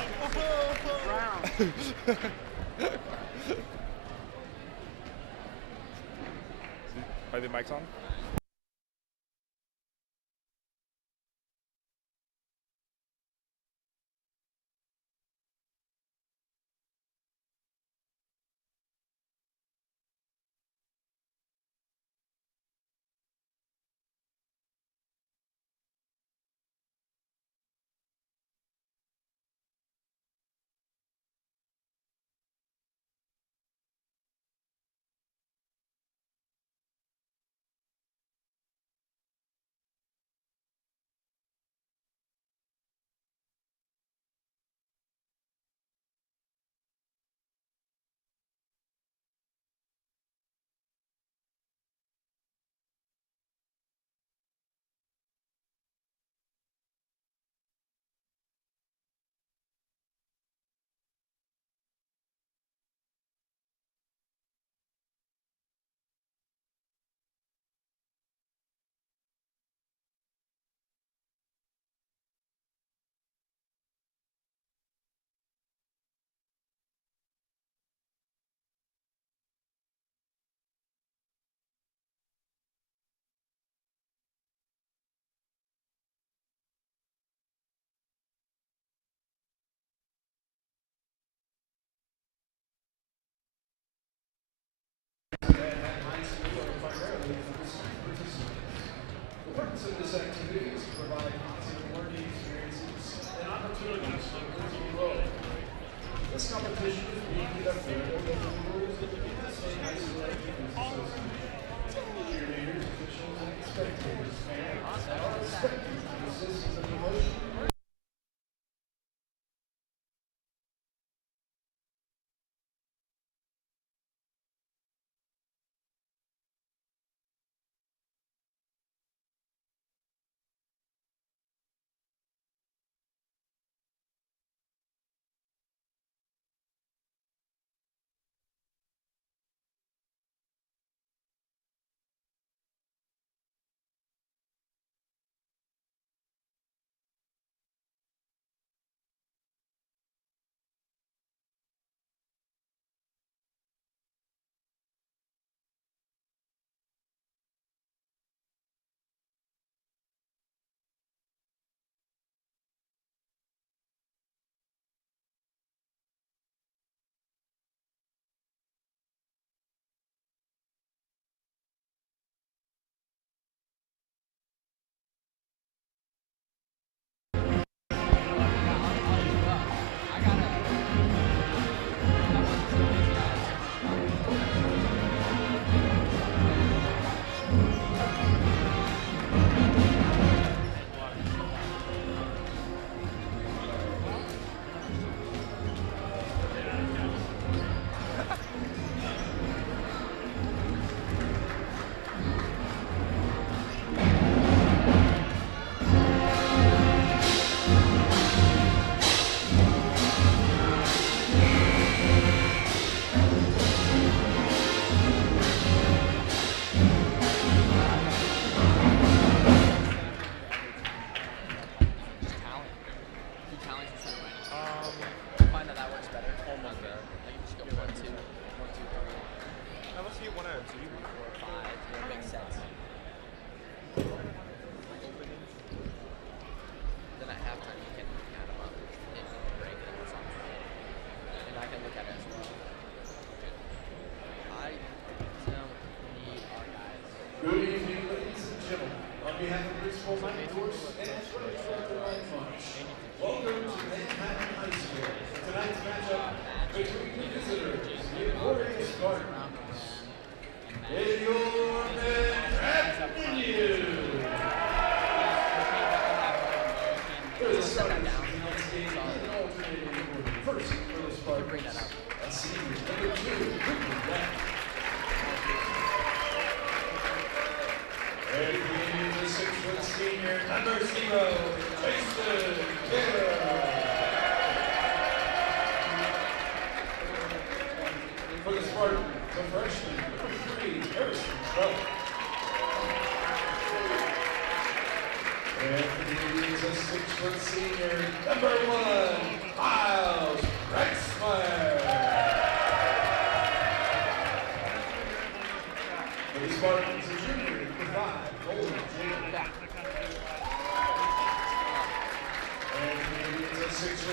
Are the mics on?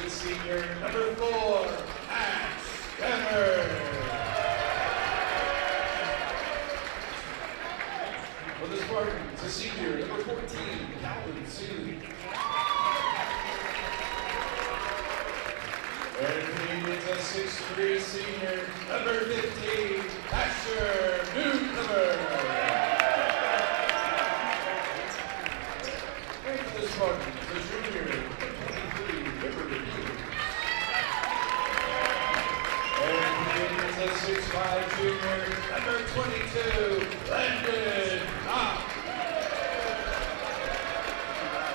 Johnson, senior, number 4, Max Denver. For the Spartans, a senior, number 14, Calvin Seeley. And Canadians, a 6'3", senior, number 15, Asher Newcomer. And for the Spartans, a junior, number 23, River Review. And Canadians, a 6'5", junior, number 22, Landon Knox.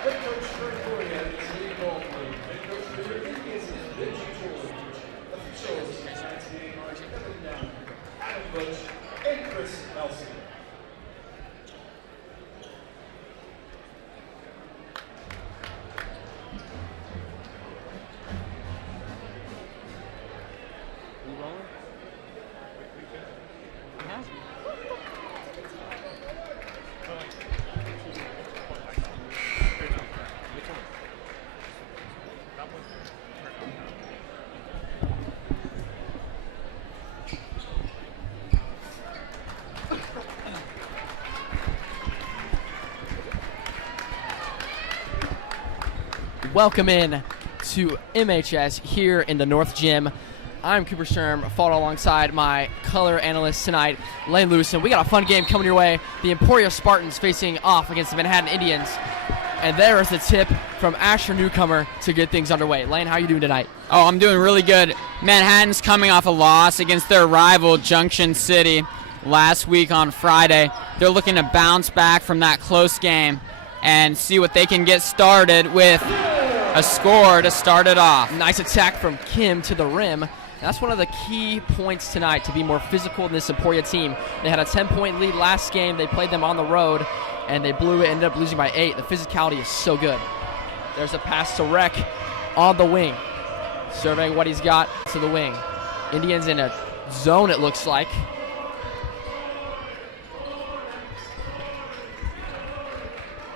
Head coach for Emporia is Lee Goldman. Head coach for your Indians is Benji George. Officials for tonight's game are Kevin Down, Adam Butch, and Chris Nelson. Welcome in to MHS here in the North Gym. I'm Cooper Sturm, followed alongside my color analyst tonight, Lane Lewis, and we got a fun game coming your way. The Emporia Spartans facing off against the Manhattan Indians. And there is the tip from Asher Newcomer to get things underway. Lane, how are you doing tonight? Oh, I'm doing really good. Manhattan's coming off a loss against their rival, Junction City, last week on Friday. They're looking to bounce back from that close game and see what they can get started with a score to start it off. Nice attack from Kim to the rim. That's one of the key points tonight, to be more physical in this Emporia team. They had a 10-point lead last game. They played them on the road, and they blew it, ended up losing by 8. The physicality is so good. There's a pass to Rec on the wing. Surveying what he's got to the wing. Indians in a zone, it looks like.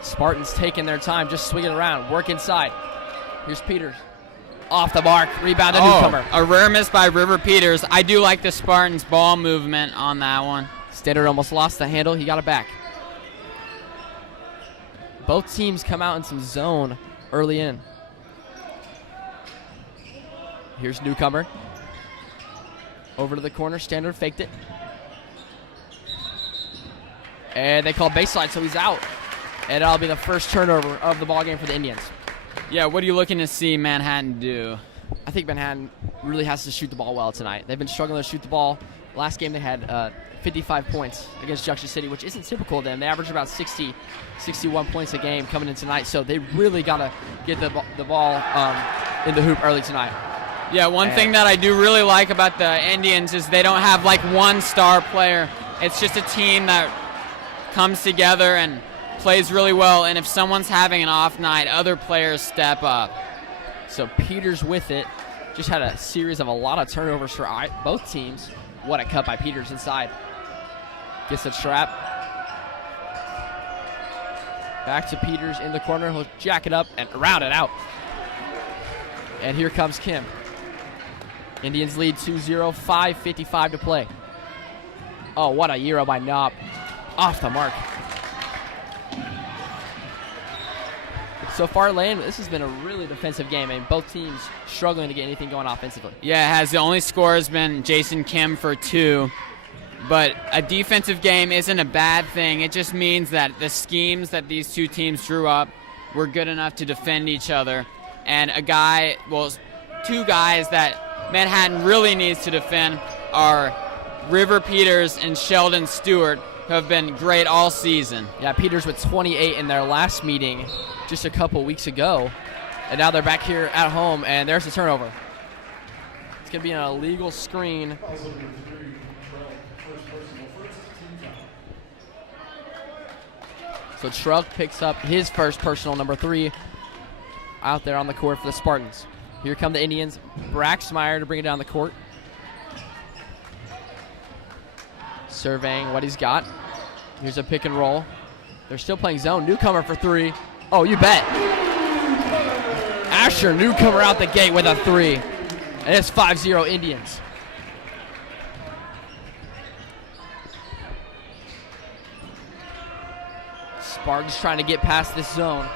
Spartans taking their time, just swinging around, work inside. Here's Peters. Off the mark, rebound to Newcomer. A rare miss by River Peters. I do like the Spartans' ball movement on that one. Standard almost lost the handle. He got it back. Both teams come out in some zone early in. Here's Newcomer. Over to the corner. Standard faked it. And they call baseline, so he's out. And that'll be the first turnover of the ball game for the Indians. Yeah, what are you looking to see Manhattan do? I think Manhattan really has to shoot the ball well tonight. They've been struggling to shoot the ball. Last game they had 55 points against Junction City, which isn't typical of them. They average about 60, 61 points a game coming in tonight, so they really got to get the ball in the hoop early tonight. Yeah, one thing that I do really like about the Indians is they don't have like one star player. It's just a team that comes together and plays really well, and if someone's having an off night, other players step up. So Peters with it. Just had a series of a lot of turnovers for both teams. What a cut by Peters inside. Gets the trap. Back to Peters in the corner. He'll jack it up and round it out. And here comes Kim. Indians lead 2-0, 5:55 to play. Oh, what a Euro by Knopp. Off the mark. So far, Lane, this has been a really defensive game. I mean, both teams struggling to get anything going offensively. Yeah, it has. The only score has been Jason Kim for 2. But a defensive game isn't a bad thing. It just means that the schemes that these two teams drew up were good enough to defend each other. And two guys that Manhattan really needs to defend are River Peters and Sheldon Stewart, who have been great all season. Yeah, Peters with 28 in their last meeting just a couple weeks ago. And now they're back here at home, and there's the turnover. It's going to be an illegal screen. So Trug picks up his first personal, number 3, out there on the court for the Spartans. Here come the Indians. Braxmeyer to bring it down the court. Surveying what he's got. Here's a pick and roll. They're still playing zone. Newcomer for 3. Oh, you bet. Asher, newcomer out the gate with a 3. And it's 5-0 Indians. Spartans trying to get past this zone.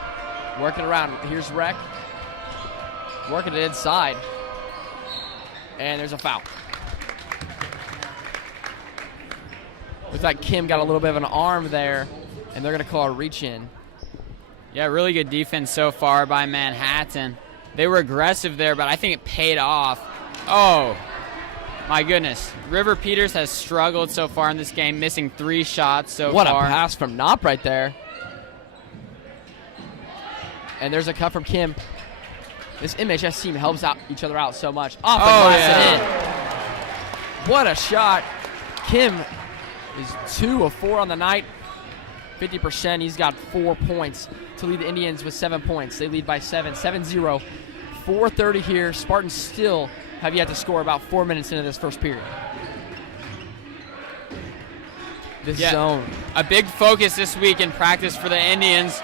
Working around. Here's Rec. Working it inside. And there's a foul. Looks like Kim got a little bit of an arm there, and they're going to call a reach in. Yeah, really good defense so far by Manhattan. They were aggressive there, but I think it paid off. Oh, my goodness. River Peters has struggled so far in this game, missing 3 shots so What far. a pass from Knopp right there. And there's a cut from Kim. This MHS team helps out each other out so much. Off the glass and in. What a shot. Kim is 2 of 4 on the night. 50%. He's got 4 points to lead the Indians with 7 points. They lead by 7. 7-0. 4:30 here. Spartans still have yet to score about 4 minutes into this first period. This zone. A big focus this week in practice for the Indians,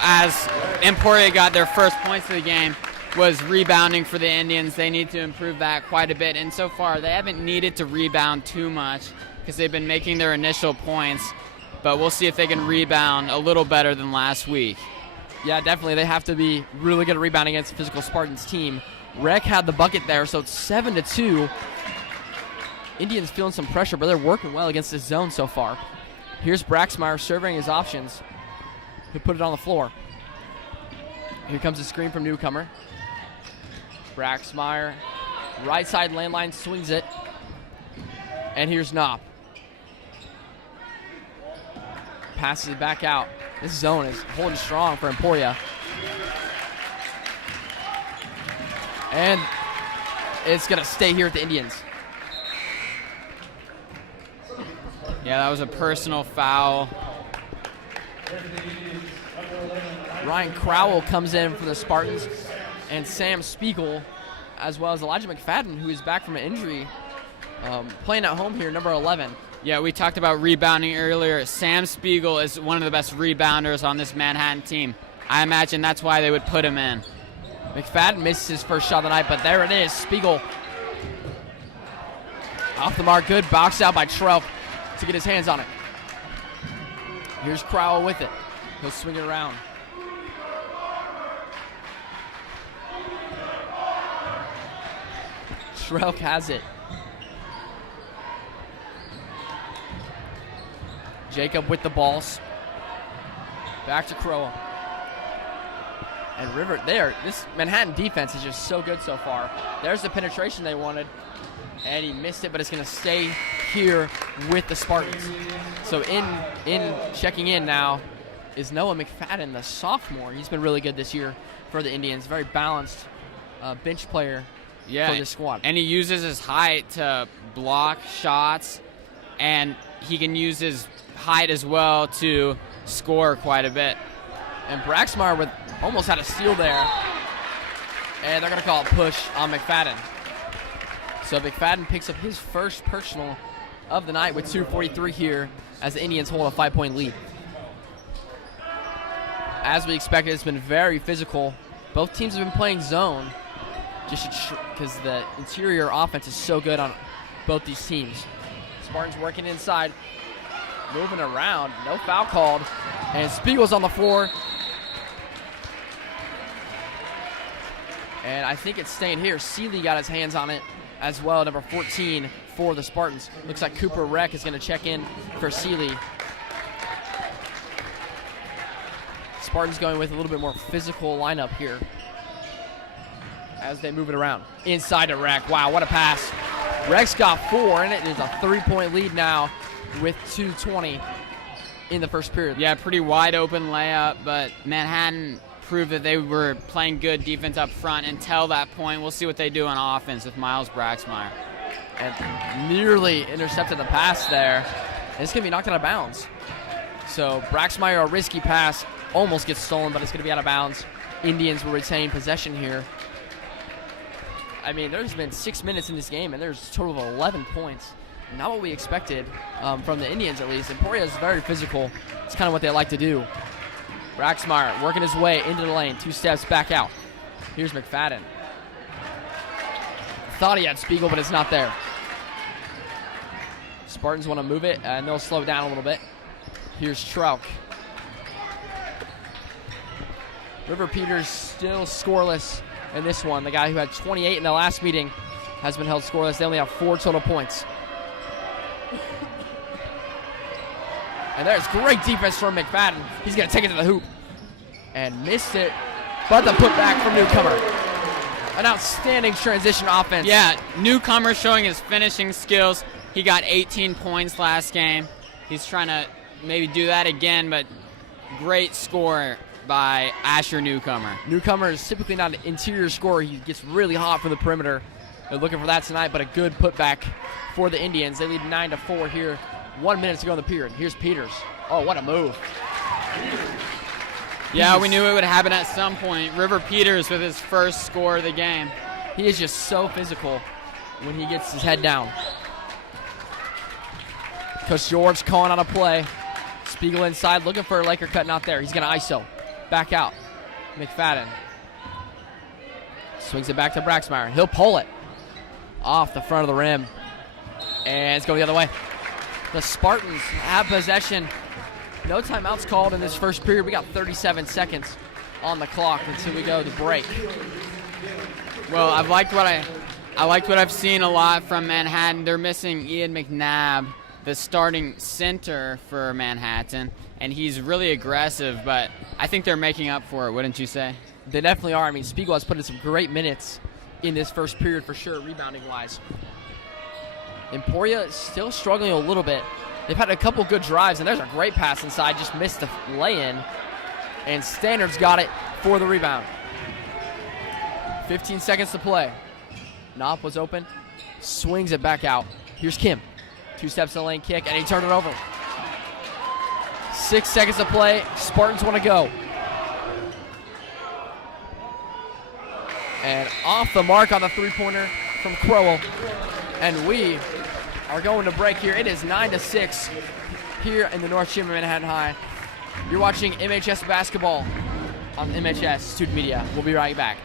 as Emporia got their first points of the game, was rebounding for the Indians. They need to improve that quite a bit, and so far they haven't needed to rebound too much because they've been making their initial points, but we'll see if they can rebound a little better than last week. Yeah, definitely. They have to be really good at rebounding against the physical Spartans team. Rec had the bucket there, so it's 7-2. Indians feeling some pressure, but they're working well against this zone so far. Here's Braxmeyer surveying his options. He'll put it on the floor. Here comes a screen from newcomer. Braxmeyer, right side landline, swings it. And here's Knopp. Passes it back out. This zone is holding strong for Emporia. And it's going to stay here at the Indians. Yeah, that was a personal foul. Ryan Crowell comes in for the Spartans, and Sam Spiegel, as well as Elijah McFadden, who is back from an injury, playing at home here, number 11. Yeah, we talked about rebounding earlier. Sam Spiegel is one of the best rebounders on this Manhattan team. I imagine that's why they would put him in. McFadden misses his first shot of the night, but there it is. Spiegel off the mark. Good box out by Trelf to get his hands on it. Here's Crowell with it. He'll swing it around. Trelf has it. Jacob with the balls. Back to Crowell. And River there. This Manhattan defense is just so good so far. There's the penetration they wanted. And he missed it, but it's going to stay here with the Spartans. So in checking in now is Noah McFadden, the sophomore. He's been really good this year for the Indians. Very balanced bench player for this squad. And he uses his height to block shots, and he can use his height as well to score quite a bit. And Braxmeyer with almost had a steal there. And they're going to call a push on McFadden. So McFadden picks up his first personal of the night with 2:43 here as the Indians hold a 5-point lead. As we expected, it's been very physical. Both teams have been playing zone just because the interior offense is so good on both these teams. Spartans working inside, moving around, no foul called, and Spiegel's on the floor. And I think it's staying here. Seeley got his hands on it as well, number 14 for the Spartans. Looks like Cooper Reck is going to check in for Seeley. Spartans going with a little bit more physical lineup here as they move it around. Inside to Reck. Wow, what a pass. Reck's got 4, and it is a 3-point lead now with 2:20 in the first period. Yeah, pretty wide open layup, but Manhattan proved that they were playing good defense up front until that point. We'll see what they do on offense with Miles Braxmeyer. And nearly intercepted the pass there. And it's going to be knocked out of bounds. So Braxmeyer, a risky pass, almost gets stolen, but it's going to be out of bounds. Indians will retain possession here. I mean, there's been 6 minutes in this game, and there's a total of 11 points. Not what we expected from the Indians, at least. Emporia is very physical. It's kind of what they like to do. Braxmeyer working his way into the lane. 2 steps back out. Here's McFadden. Thought he had Spiegel, but it's not there. Spartans want to move it, and they'll slow down a little bit. Here's Trauck. River Peters still scoreless in this one. The guy who had 28 in the last meeting has been held scoreless. They only have 4 total points. And there's great defense from McFadden. He's going to take it to the hoop. And missed it, but the putback from Newcomer. An outstanding transition offense. Yeah, Newcomer showing his finishing skills. He got 18 points last game. He's trying to maybe do that again, but great score by Asher Newcomer. Newcomer is typically not an interior scorer. He gets really hot from the perimeter. They're looking for that tonight, but a good putback for the Indians. They lead 9-4 here. 1 minute to go in the period. Here's Peters. Oh, what a move. Yeah, we knew it would happen at some point. River Peters with his first score of the game. He is just so physical when he gets his head down. Coach George calling on a play. Spiegel inside, looking for a Laker cut, not there. He's going to ISO. Back out. McFadden. Swings it back to Braxmeyer. He'll pull it off the front of the rim. And it's going the other way. The Spartans have possession. No timeouts called in this first period. We got 37 seconds on the clock until we go to break. Well, I liked what I've seen a lot from Manhattan. They're missing Ian McNabb, the starting center for Manhattan, and he's really aggressive, but I think they're making up for it, wouldn't you say? They definitely are. I mean, Spiegel has put in some great minutes in this first period for sure, rebounding-wise. Emporia is still struggling a little bit. They've had a couple good drives, and there's a great pass inside. Just missed the lay-in, and Standard's got it for the rebound. 15 seconds to play. Knopf was open, swings it back out. Here's Kim. 2 steps in the lane kick, and he turned it over. 6 seconds to play. Spartans want to go. And off the mark on the three-pointer from Crowell. And we are going to break here. It is 9-6 here in the North Gym of Manhattan High. You're watching MHS Basketball on MHS Student Media. We'll be right back.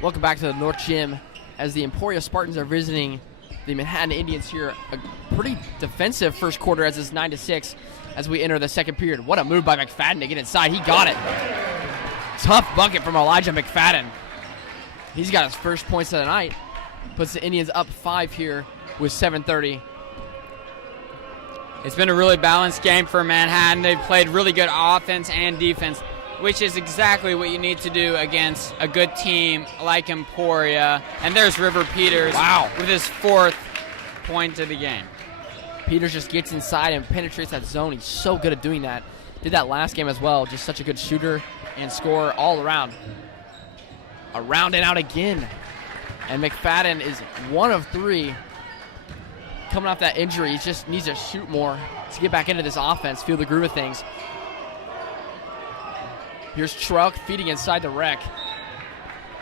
Welcome back to the North Gym as the Emporia Spartans are visiting the Manhattan Indians here. A pretty defensive first quarter as it's 9-6 as we enter the second period. What a move by McFadden to get inside. He got it. Tough bucket from Elijah McFadden. He's got his first points of the night. Puts the Indians up 5 here with 7:30. It's been a really balanced game for Manhattan. They've played really good offense and defense, which is exactly what you need to do against a good team like Emporia. And there's River Peters with his 4th point of the game. Peters just gets inside and penetrates that zone. He's so good at doing that. Did that last game as well. Just such a good shooter and scorer all around. Around and out again. And McFadden is 1 of 3 coming off that injury. He just needs to shoot more to get back into this offense, feel the groove of things. Here's Trauck feeding inside the rec.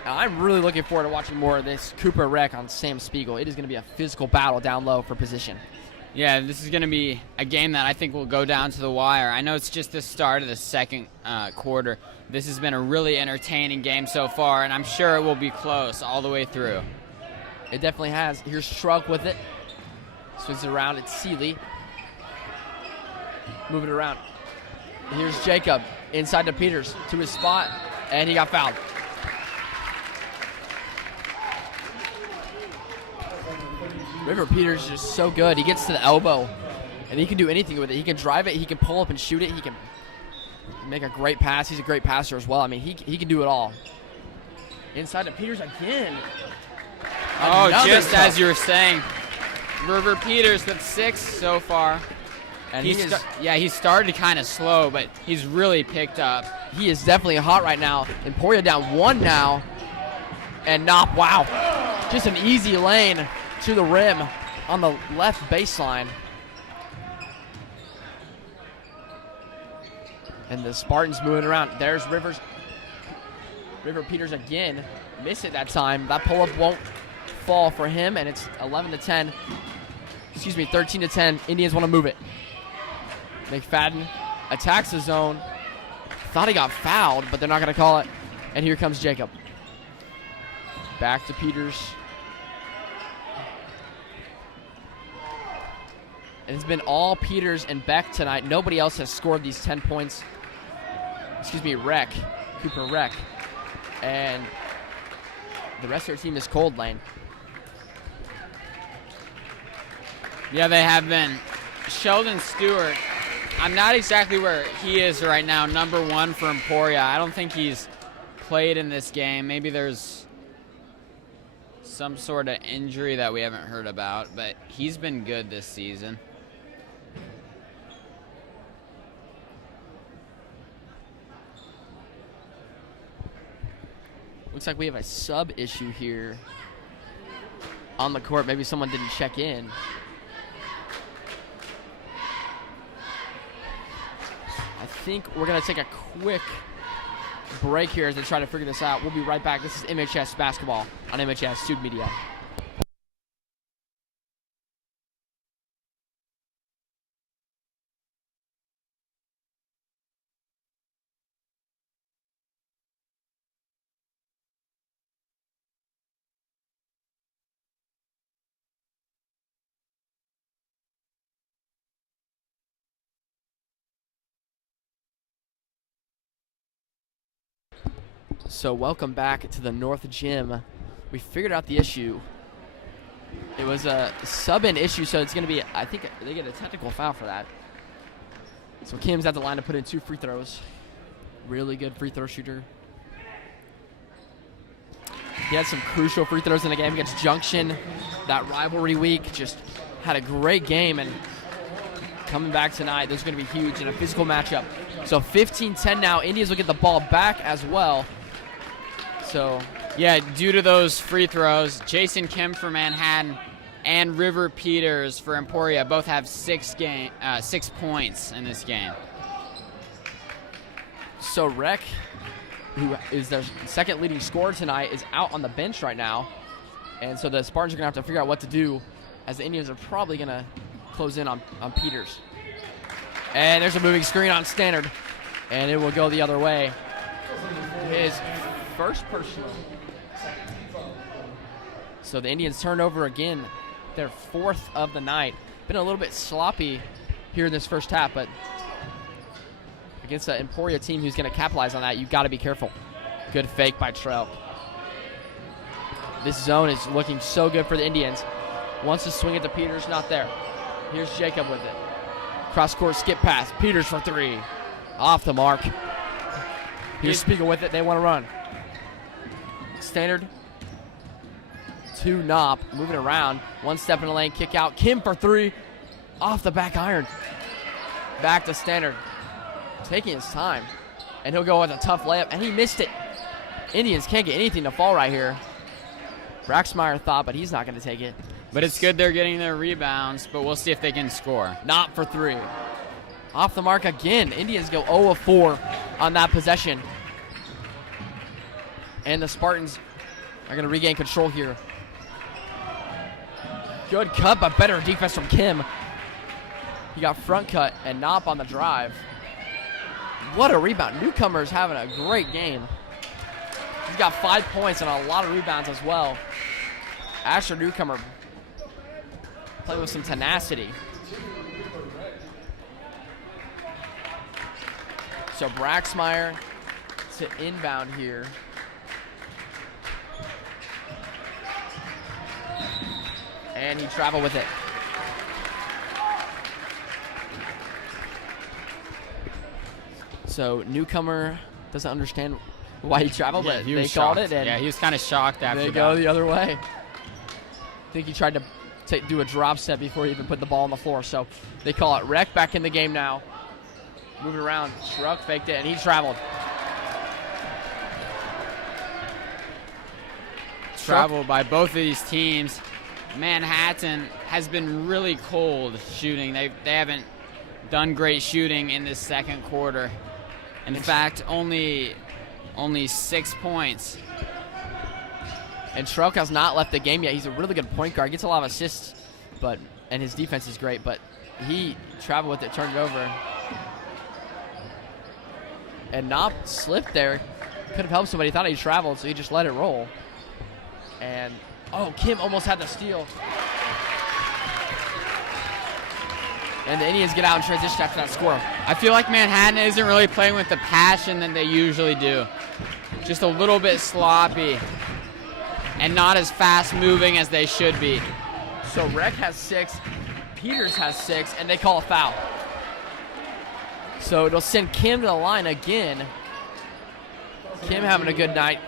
I'm really looking forward to watching more of this Cooper Rec on Sam Spiegel. It is going to be a physical battle down low for position. Yeah, this is going to be a game that I think will go down to the wire. I know it's just the start of the second quarter. This has been a really entertaining game so far, and I'm sure it will be close all the way through. It definitely has. Here's Shrug with it. Swings it around. It's Seeley. Moving it around. Here's Jacob inside to Peters to his spot, and he got fouled. River Peters is just so good. He gets to the elbow, and he can do anything with it. He can drive it. He can pull up and shoot it. He can make a great pass. He's a great passer as well. I mean, he can do it all. Inside to Peters again. Oh, Another just tough. as you were saying, River Peters with 6 so far. And he started kind of slow, but he's really picked up. He is definitely hot right now. Emporia down 1 now. And Knopp, wow. Just an easy lane to the rim on the left baseline. And the Spartans moving around. There's River Peters again. Miss it that time. That pull-up won't fall for him, and it's 11-10. Excuse me, 13-10. Indians want to move it. McFadden attacks the zone. Thought he got fouled, but they're not going to call it. And here comes Jacob. Back to Peters. And it's been all Peters and Beck tonight. Nobody else has scored these 10 points. Excuse me, Cooper Rec. And the rest of their team is cold lane. Yeah, they have been. Sheldon Stewart, I'm not exactly where he is right now, number 1 for Emporia. I don't think he's played in this game. Maybe there's some sort of injury that we haven't heard about, but he's been good this season. Looks like we have a sub issue here on the court. Maybe someone didn't check in. I think we're going to take a quick break here as they try to figure this out. We'll be right back. This is MHS Basketball on MHS Student Media. So welcome back to the North Gym. We figured out the issue. It was a sub-in issue, so it's going to be, I think they get a technical foul for that. So Kim's at the line to put in 2 free throws. Really good free throw shooter. He had some crucial free throws in the game against Junction. That rivalry week, just had a great game, and coming back tonight, this is going to be huge in a physical matchup. So 15-10 now. Indians will get the ball back as well. So, yeah, due to those free throws, Jason Kim for Manhattan and River Peters for Emporia both have 6 points in this game. So Rec, who is their second leading scorer tonight, is out on the bench right now. And so the Spartans are going to have to figure out what to do, as the Indians are probably going to close in on Peters. And there's a moving screen on Standard, and it will go the other way. His first personal. So the Indians turn over again, their 4th of the night. Been a little bit sloppy here in this first half, but against the Emporia team who's going to capitalize on that, you've got to be careful. Good fake by Trell. This zone is looking so good for the Indians. Wants to swing it to Peters, not there. Here's Jacob with it. Cross-court skip pass. Peters for 3. Off the mark. Here's Spiegel with it. They want to run. Standard. 2 Knopp. Moving around. 1 step in the lane. Kick out. Kim for 3. Off the back iron. Back to Standard. Taking his time. And he'll go with a tough layup. And he missed it. Indians can't get anything to fall right here. Braxmeyer thought, but he's not going to take it. But it's good they're getting their rebounds, but we'll see if they can score. Not for 3. Off the mark again. Indians go 0 of 4 on that possession. And the Spartans are going to regain control here. Good cut, but better defense from Kim. He got front cut and Knopp on the drive. What a rebound. Newcomer's having a great game. He's got 5 points and a lot of rebounds as well. Asher Newcomer playing with some tenacity. So Braxmeyer to inbound here. And he traveled with it. So Newcomer doesn't understand why he traveled, but they called it. And yeah, he was kind of shocked after they that. go the other way. I think he tried to do a drop step before he even put the ball on the floor. So they call it. Rec back in the game now. Moving around. Schruck faked it, and he traveled. Travel by both of these teams. Manhattan has been really cold shooting. They haven't done great shooting in this second quarter. In fact, only 6 points. And Schruck has not left the game yet. He's a really good point guard. Gets a lot of assists, and his defense is great. But he traveled with it, turned it over. And Knopp slipped there. Could have helped somebody. Thought he traveled, so he just let it roll. And, Kim almost had the steal. And the Indians get out in transition after that score. I feel like Manhattan isn't really playing with the passion that they usually do. Just a little bit sloppy and not as fast moving as they should be. So Rec has 6, Peters has 6, and they call a foul. So it'll send Kim to the line again. Kim having a good night.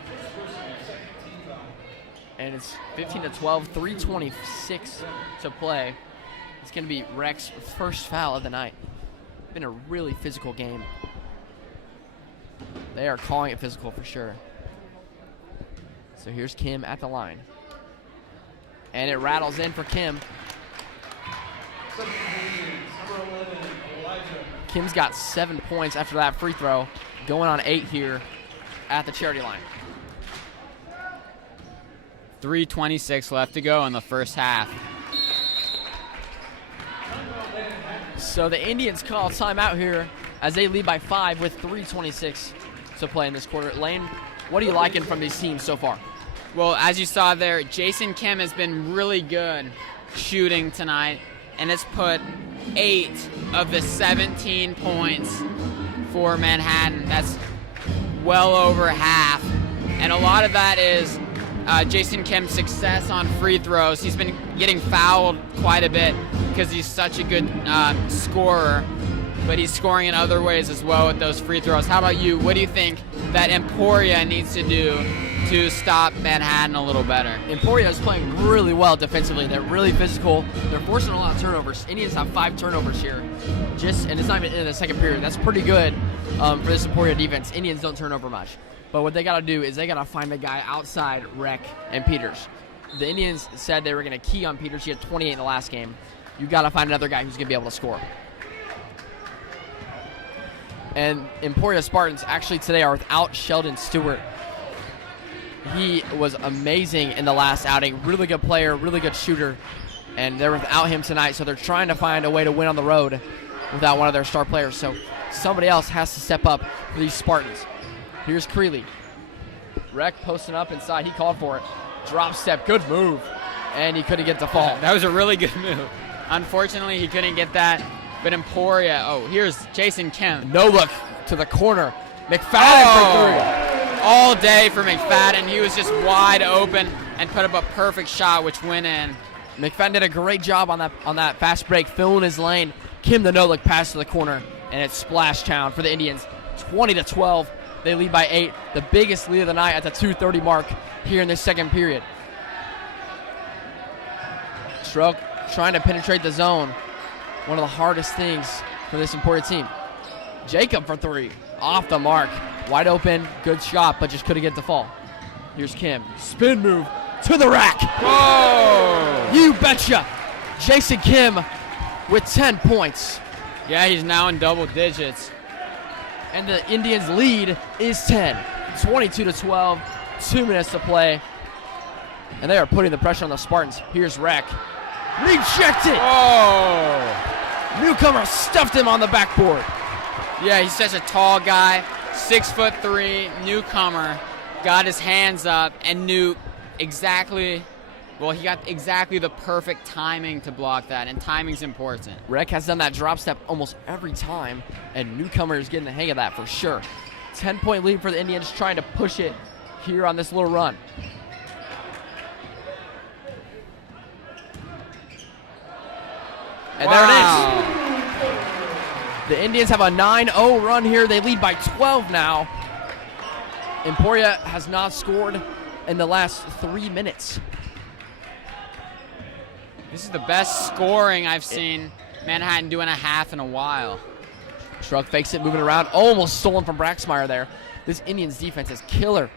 And it's 15-12, 3:26 to play. It's going to be Rec's first foul of the night. Been a really physical game. They are calling it physical for sure. So here's Kim at the line. And it rattles in for Kim. Kim's got 7 points after that free throw. Going on 8 here at the charity line. 3:26 left to go in the first half. So the Indians call timeout here as they lead by 5 with 3:26 to play in this quarter. Lane, what are you liking from these teams so far? Well, as you saw there, Jason Kim has been really good shooting tonight, and has put 8 of the 17 points for Manhattan. That's well over half. And a lot of that is Jason Kim's success on free throws. He's been getting fouled quite a bit because he's such a good scorer, but he's scoring in other ways as well with those free throws. How about you? What do you think that Emporia needs to do to stop Manhattan a little better? Emporia is playing really well defensively. They're really physical. They're forcing a lot of turnovers. Indians have 5 turnovers here, and it's not even in the second period. That's pretty good for this Emporia defense. Indians don't turn over much. But what they got to do is they got to find a guy outside Rec and Peters. The Indians said they were going to key on Peters. He had 28 in the last game. You got to find another guy who's going to be able to score. And Emporia Spartans actually today are without Sheldon Stewart. He was amazing in the last outing. Really good player, really good shooter. And they're without him tonight, so they're trying to find a way to win on the road without one of their star players. So somebody else has to step up for these Spartans. Here's Creeley. Rec posting up inside. He called for it. Drop step. Good move. And he couldn't get the fall. That was a really good move. Unfortunately, he couldn't get that. But Emporia, here's Jason Kim. No look to the corner. McFadden for 3. All day for McFadden. He was just wide open and put up a perfect shot, which went in. McFadden did a great job on that fast break, filling his lane. Kim the no-look pass to the corner, and it's splash town for the Indians. 20-12. They lead by 8, the biggest lead of the night at the 2:30 mark here in this second period. Stroke trying to penetrate the zone. One of the hardest things for this Emporia team. Jacob for 3, off the mark. Wide open, good shot, but just couldn't get the fall. Here's Kim, spin move to the rack. Whoa! You betcha. Jason Kim with 10 points. Yeah, he's now in double digits. And the Indians' lead is 10. 22-12, 2 minutes to play. And they are putting the pressure on the Spartans. Here's Rec. Rejected! Oh! Newcomer stuffed him on the backboard. Yeah, he's such a tall guy, 6'3", newcomer, got his hands up and knew exactly, well, he got exactly the perfect timing to block that, and timing's important. Rec has done that drop step almost every time, and Newcomer is getting the hang of that for sure. 10-point lead for the Indians, trying to push it here on this little run. And there it is. The Indians have a 9-0 run here. They lead by 12 now. Emporia has not scored in the last 3 minutes. This is the best scoring I've seen Manhattan do in a half in a while. Shrug fakes it, moving around. Almost stolen from Braxmeyer there. This Indians defense is killer.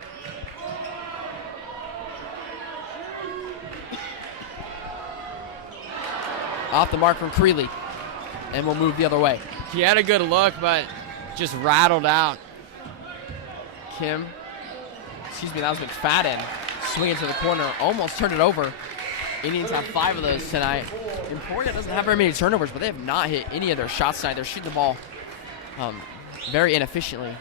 Off the mark from Creeley. And we'll move the other way. He had a good look, but just rattled out. Kim. Excuse me, that was McFadden. Swinging to the corner. Almost turned it over. Indians have 5 of those tonight. Emporia doesn't have very many turnovers, but they have not hit any of their shots tonight. They're shooting the ball very inefficiently.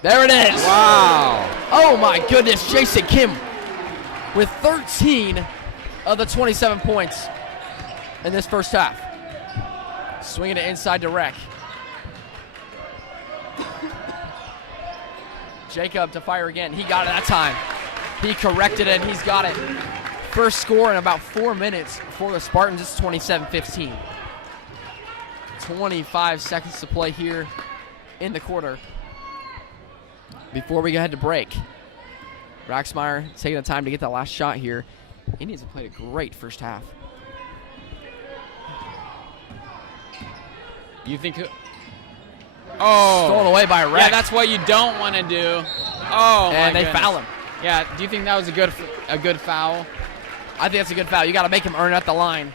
There it is. Wow. Oh my goodness, Jason Kim with 13 of the 27 points in this first half. Swinging it inside to Rec. Jacob to fire again. He got it that time. He corrected it, and he's got it. First score in about 4 minutes for the Spartans. It's 27-15. 25 seconds to play here in the quarter before we go ahead to break. Braxmeyer taking the time to get that last shot here. Indians have played a great first half. You think... Oh. Stolen away by Rex. Yeah, that's what you don't want to do. Oh, and my they goodness. foul him. Yeah, do you think that was a good foul? I think that's a good foul. You got to make him earn at the line.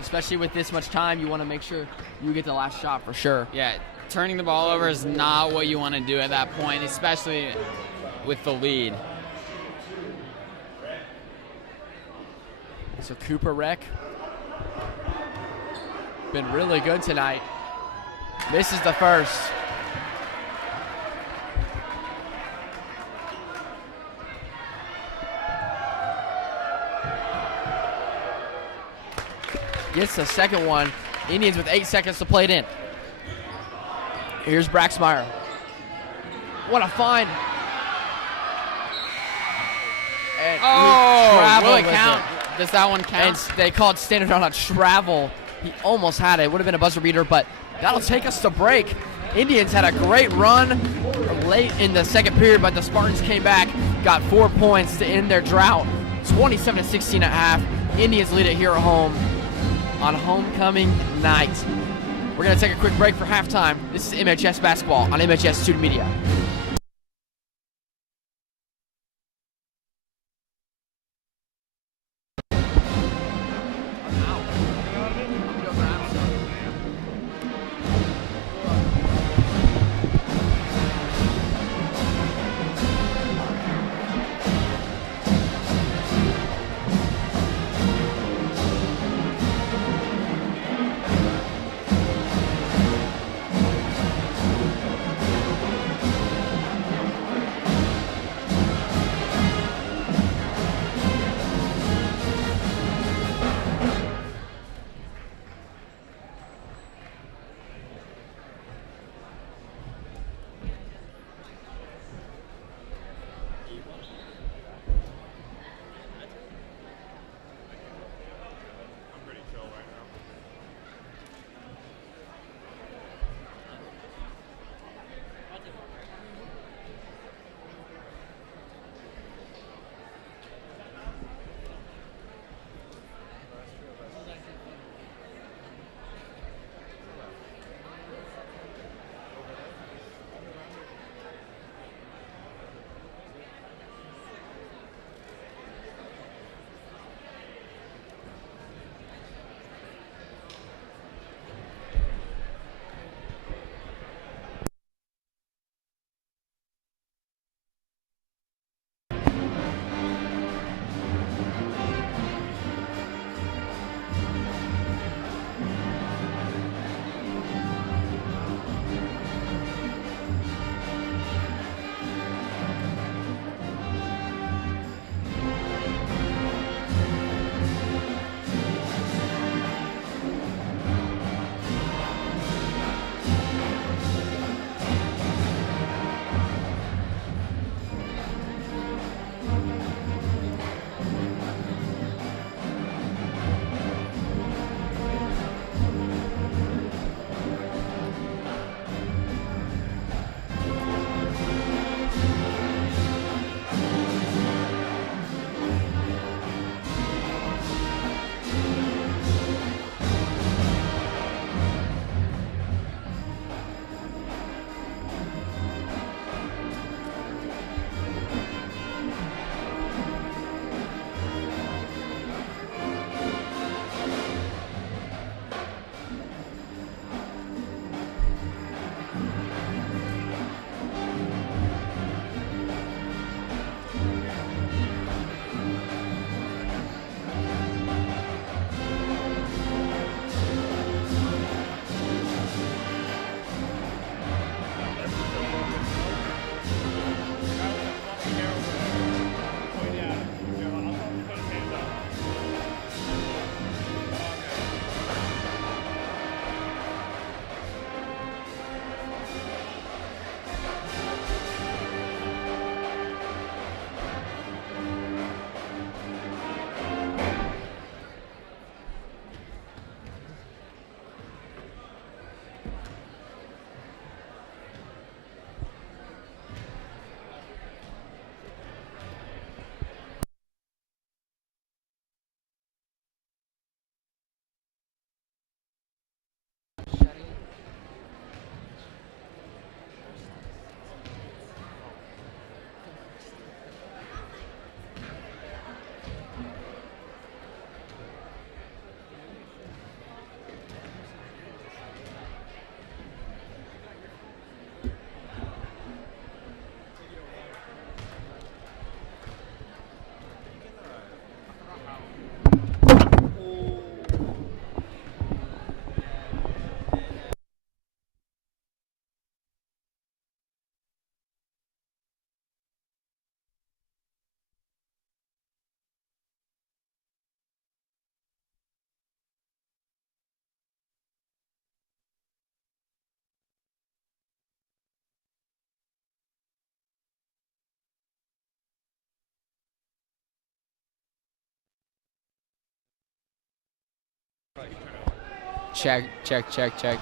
Especially with this much time, you want to make sure you get the last shot for sure. Yeah, turning the ball over is not what you want to do at that point, especially with the lead. So Cooper Rec been really good tonight. Misses the first. Gets the second one. Indians with 8 seconds to play it in. Here's Braxmeyer. What a find. And will it count? Does that one count? And they called standard on a travel. He almost had it. Would have been a buzzer beater, but that'll take us to break. Indians had a great run late in the second period, but the Spartans came back, got 4 points to end their drought. 27-16 at half. Indians lead it here at home on homecoming night. We're going to take a quick break for halftime. This is MHS Basketball on MHS Student Media. Check, check, check, check.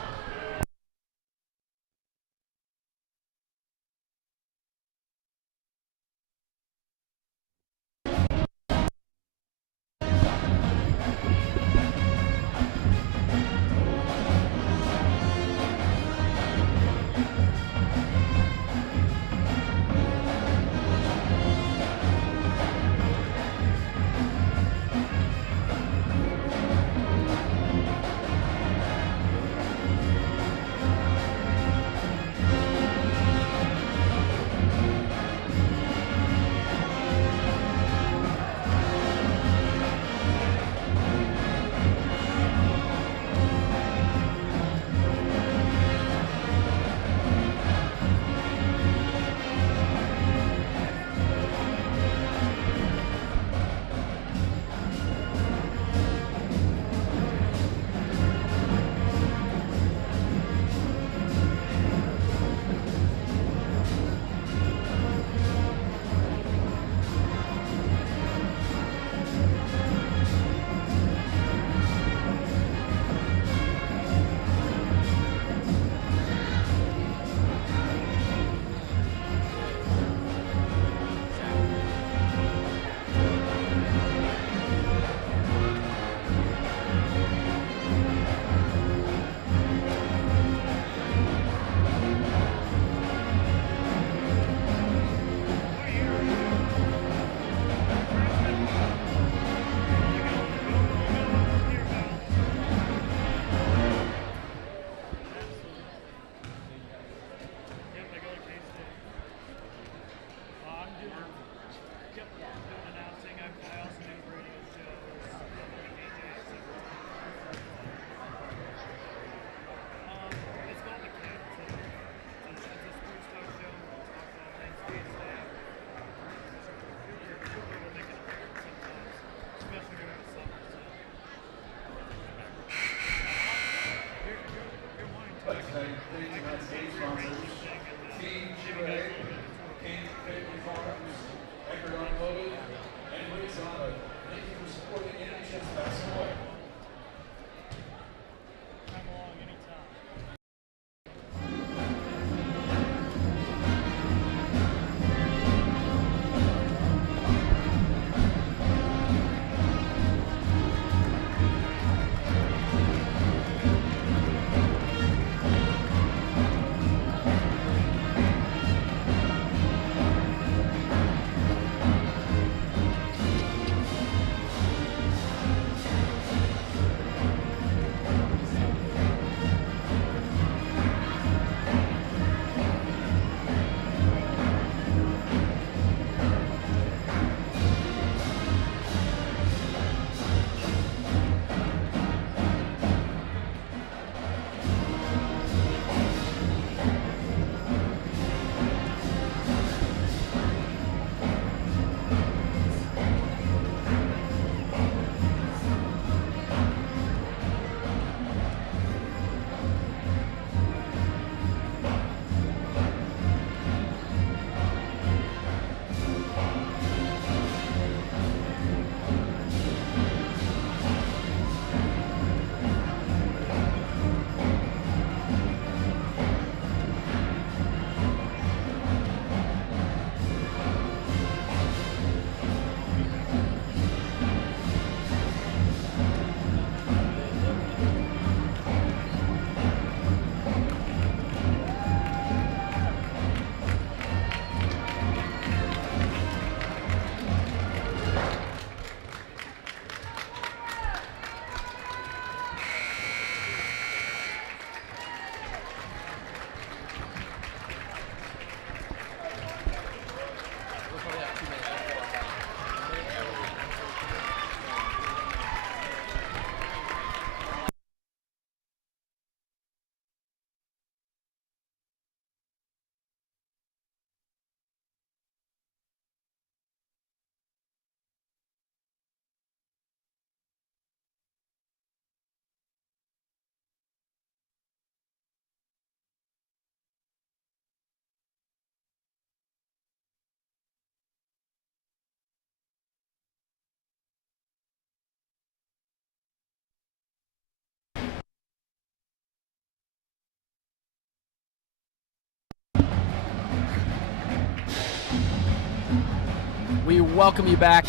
welcome you back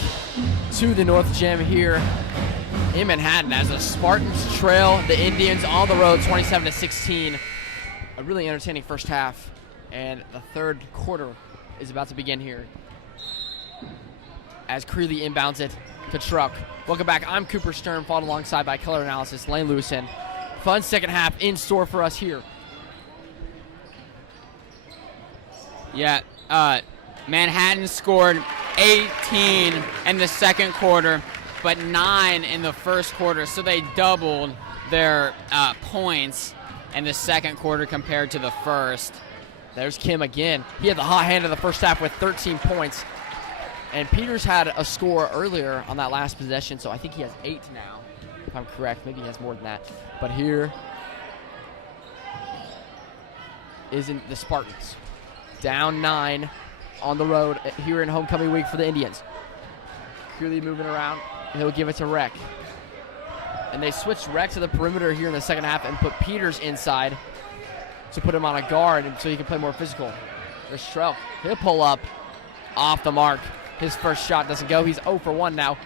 to the North Gym here in Manhattan as the Spartans trail the Indians on the road 27-16. A really entertaining first half, and the third quarter is about to begin here as Creeley inbounds it to Truck. Welcome back. I'm Cooper Stern, followed alongside by color analysis Lane Lewison. Fun second half in store for us here. Yeah, Manhattan scored 18 in the second quarter, but 9 in the first quarter, so they doubled their points in the second quarter compared to the first. There's Kim again. He had the hot hand in the first half with 13 points. And Peters had a score earlier on that last possession, so I think he has 8 now, if I'm correct. Maybe he has more than that. But here isn't the Spartans. Down 9 on the road here in homecoming week for the Indians. Creeley moving around. He'll give it to Rec. And they switched Rec to the perimeter here in the second half and put Peters inside to put him on a guard so he can play more physical. There's Strelk. He'll pull up off the mark. His first shot doesn't go. He's 0 for 1 now.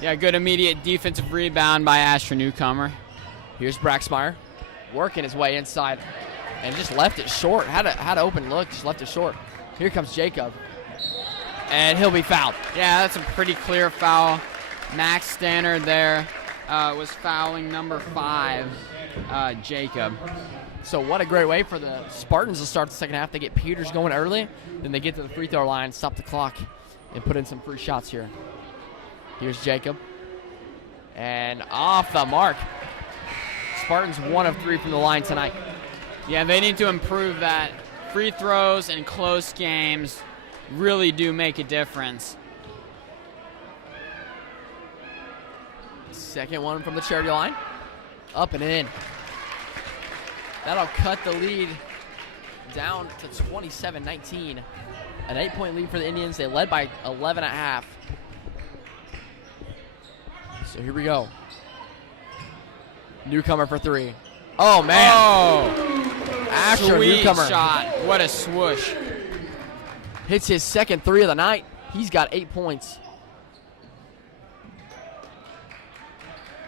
Yeah, good immediate defensive rebound by Asher Newcomer. Here's Braxmeyer working his way inside and just left it short. Had an open look, just left it short. Here comes Jacob. And he'll be fouled. Yeah, that's a pretty clear foul. Max Stannard there was fouling number 5, Jacob. So what a great way for the Spartans to start the second half. They get Peters going early, then they get to the free throw line, stop the clock, and put in some free shots here. Here's Jacob. And off the mark. Spartans 1 of 3 from the line tonight. Yeah, they need to improve that. Free throws and close games really do make a difference. Second one from the charity line. Up and in. That'll cut the lead down to 27-19. An 8-point lead for the Indians. They led by 11.5. So here we go. Newcomer for 3. Oh, man. Oh, Asher sweet Newcomer shot. What a swoosh. hits his second 3 of the night. He's got 8 points.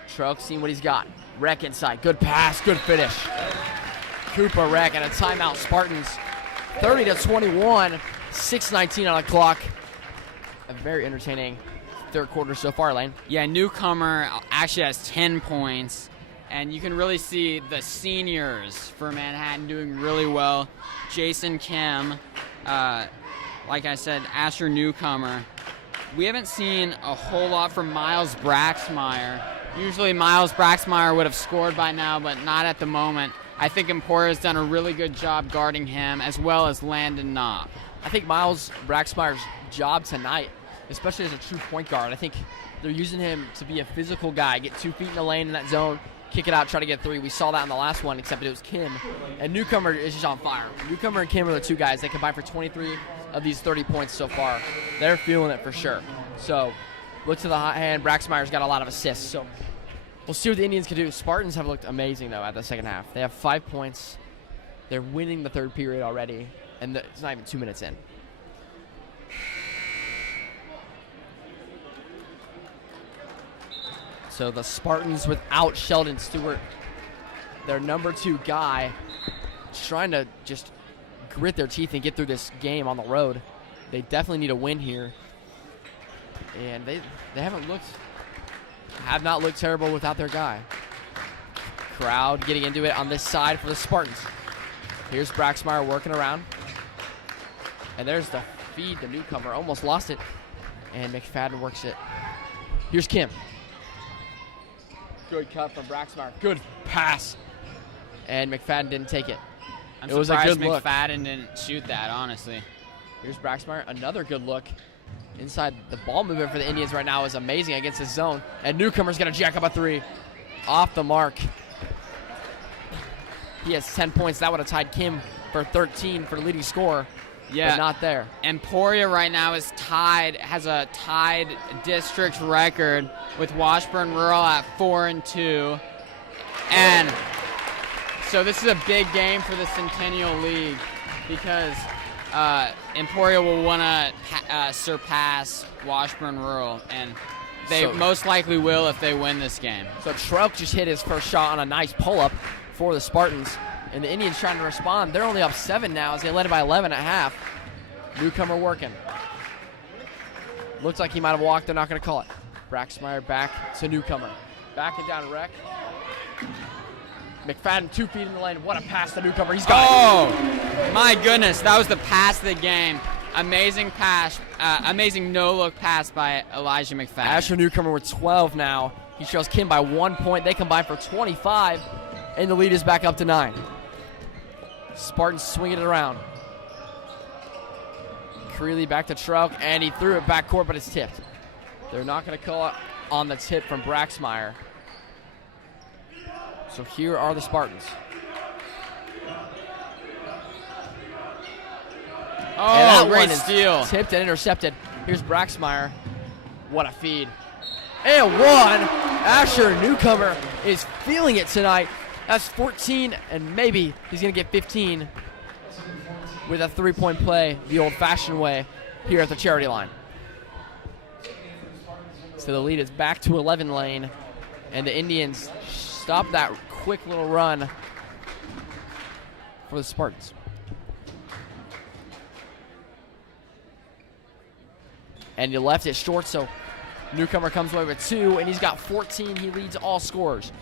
Trelk seeing what he's got. Rec inside. Good pass. Good finish. Cooper Rec and a timeout. Spartans 30-21. 6:19 on the clock. A very entertaining third quarter so far, Lane. Yeah, Newcomer actually has 10 points. And you can really see the seniors for Manhattan doing really well. Jason Kim, like I said, Asher Newcomer. We haven't seen a whole lot from Miles Braxmeyer. Usually Miles Braxmeyer would have scored by now, but not at the moment. I think Emporia has done a really good job guarding him, as well as Landon Knopp. I think Miles Braxmeyer's job tonight, especially as a true point guard, I think they're using him to be a physical guy, get 2 feet in the lane in that zone, kick it out, try to get 3. We saw that in the last one, except it was Kim. And Newcomer is just on fire. Newcomer and Kim are the 2 guys. They combined for 23 of these 30 points so far. They're feeling it for sure. So look to the hot hand. Braxmeyer's got a lot of assists. So we'll see what the Indians can do. Spartans have looked amazing, though, at the second half. They have 5 points. They're winning the third period already, and it's not even 2 minutes in. So the Spartans without Sheldon Stewart, their number 2 guy, trying to just grit their teeth and get through this game on the road. They definitely need a win here. And they have not looked terrible without their guy. Crowd getting into it on this side for the Spartans. Here's Braxmeyer working around. And there's the feed to Newcomer. Almost lost it. And McFadden works it. Here's Kim. Good cut from Braxmeyer. Good pass. And McFadden didn't take it. I'm It was a surprised good look. McFadden didn't shoot that, honestly. Here's Braxmeyer. Another good look. Inside, the ball movement for the Indians right now is amazing against this zone. And Newcomer's going to jack up a 3. Off the mark. He has 10 points. That would have tied Kim for 13 for leading scorer. Yeah, but not there. Emporia right now has a tied district record with Washburn Rural at 4-2. And so this is a big game for the Centennial League because Emporia will want to surpass Washburn Rural, and they So- most likely will if they win this game. So Trelk just hit his first shot on a nice pull-up for the Spartans. And the Indians trying to respond. They're only up 7 now as they led it by 11 at half. Newcomer working. Looks like he might have walked. They're not going to call it. Braxmeyer back to Newcomer. Backing down to Rec. McFadden 2 feet in the lane. What a pass to Newcomer. He's got it. Oh, my goodness. That was the pass of the game. Amazing pass. Amazing no-look pass by Elijah McFadden. Asher Newcomer with 12 now. He trails Kim by 1 point. They combine for 25, and the lead is back up to 9. Spartans swinging it around. Creeley back to Trelk, and he threw it back court, but it's tipped. They're not going to call it on the tip from Braxmeyer. So here are the Spartans. Oh, one great is steal. Tipped and intercepted. Here's Braxmeyer. What a feed. And one. Asher Newcomer is feeling it tonight. That's 14, and maybe he's going to get 15 with a 3-point play the old-fashioned way here at the charity line. So the lead is back to 11 lane, and the Indians stop that quick little run for the Spartans. And you left it short, so Newcomer comes away with 2, and he's got 14. He leads all scorers.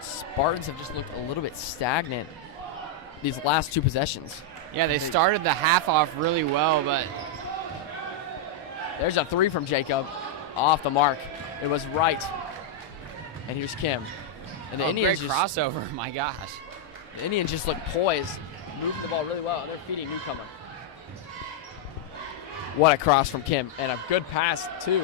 Spartans have just looked a little bit stagnant these last 2 possessions. Yeah, they started the half off really well, but There's a 3 from Jacob. Off the mark. It was right. And here's Kim. And the Indians great just, crossover. My gosh. the Indians just look poised, moving the ball really well, and they're feeding Newcomer. What a cross from Kim, and a good pass, too.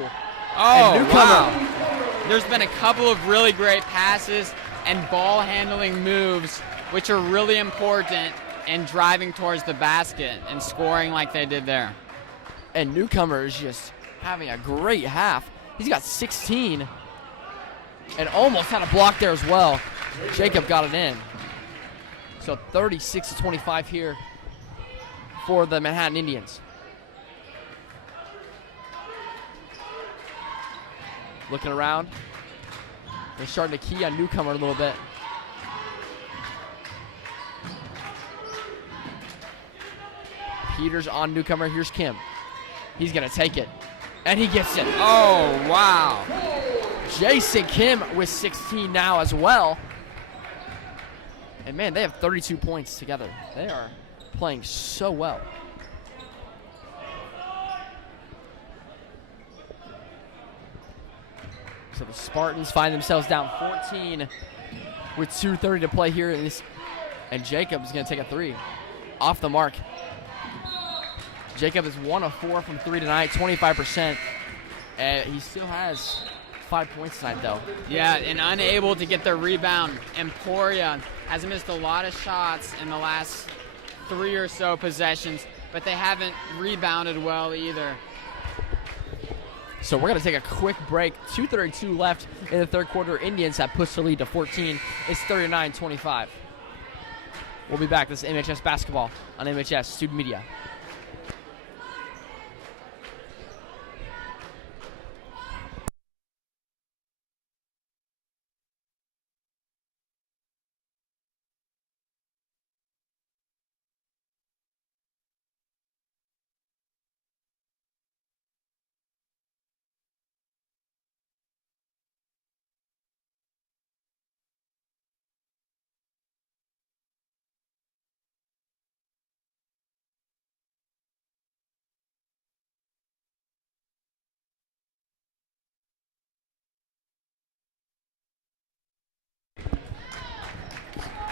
Oh, And Newcomer. wow. There's been a couple of really great passes and ball handling moves, which are really important in driving towards the basket and scoring like they did there. And Newcomer is just having a great half. He's got 16 and almost had a block there as well. Jacob got it in. So 36-25 here for the Manhattan Indians. Looking around. They're starting to key on Newcomer a little bit. Peters on Newcomer. Here's Kim. He's going to take it. And he gets it. Oh, wow. Jason Kim with 16 now as well. And man, they have 32 points together. They are playing so well. So the Spartans find themselves down 14 with 2:30 to play here in this. And Jacob's going to take a 3 off the mark. Jacob is 1 of 4 from 3 tonight, 25%. And he still has 5 points tonight, though. Yeah, and unable to get the rebound. Emporia has missed a lot of shots in the last 3 or so possessions, but they haven't rebounded well either. So we're going to take a quick break. 2:32 left in the third quarter. Indians have pushed the lead to 14. It's 39-25. We'll be back. This is MHS Basketball on MHS Student Media.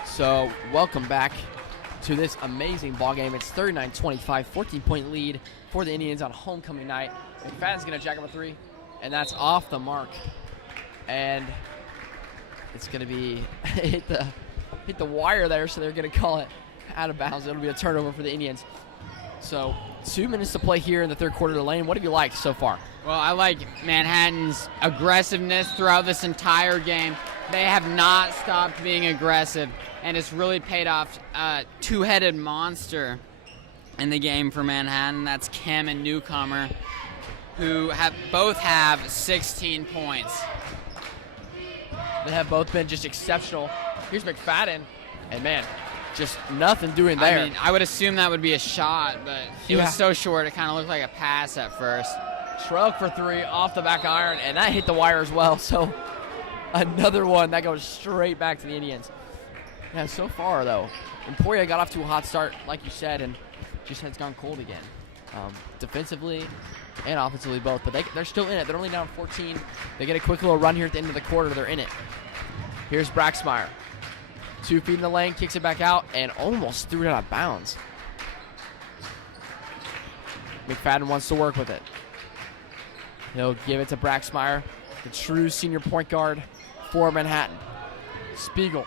So welcome back to this amazing ball game. It's 39-25, 14-point lead for the Indians on homecoming night. McFadden's going to jack up a 3, and that's off the mark. And it's going to be hit the wire there, so they're going to call it out of bounds. It'll be a turnover for the Indians. So 2 minutes to play here in the third quarter of the lane. What have you liked so far? Well, I like Manhattan's aggressiveness throughout this entire game. They have not stopped being aggressive, and it's really paid off. Two-headed monster in the game for Manhattan. That's Kim and Newcomer, who both have 16 points. They have both been just exceptional. Here's McFadden, and man, just nothing doing there. I mean, I would assume that would be a shot, but it was so short it kind of looked like a pass at first. Trug for three off the back iron, and that hit the wire as well. So another one that goes straight back to the Indians. Yeah, so far though, Emporia got off to a hot start, like you said, and just has gone cold again, defensively and offensively both. But they're still in it. They're only down 14. They get a quick little run here at the end of the quarter. They're in it. Here's Braxmeyer. 2 feet in the lane, kicks it back out, and almost threw it out of bounds. McFadden wants to work with it. He'll give it to Braxmeyer, the true senior point guard for Manhattan. Spiegel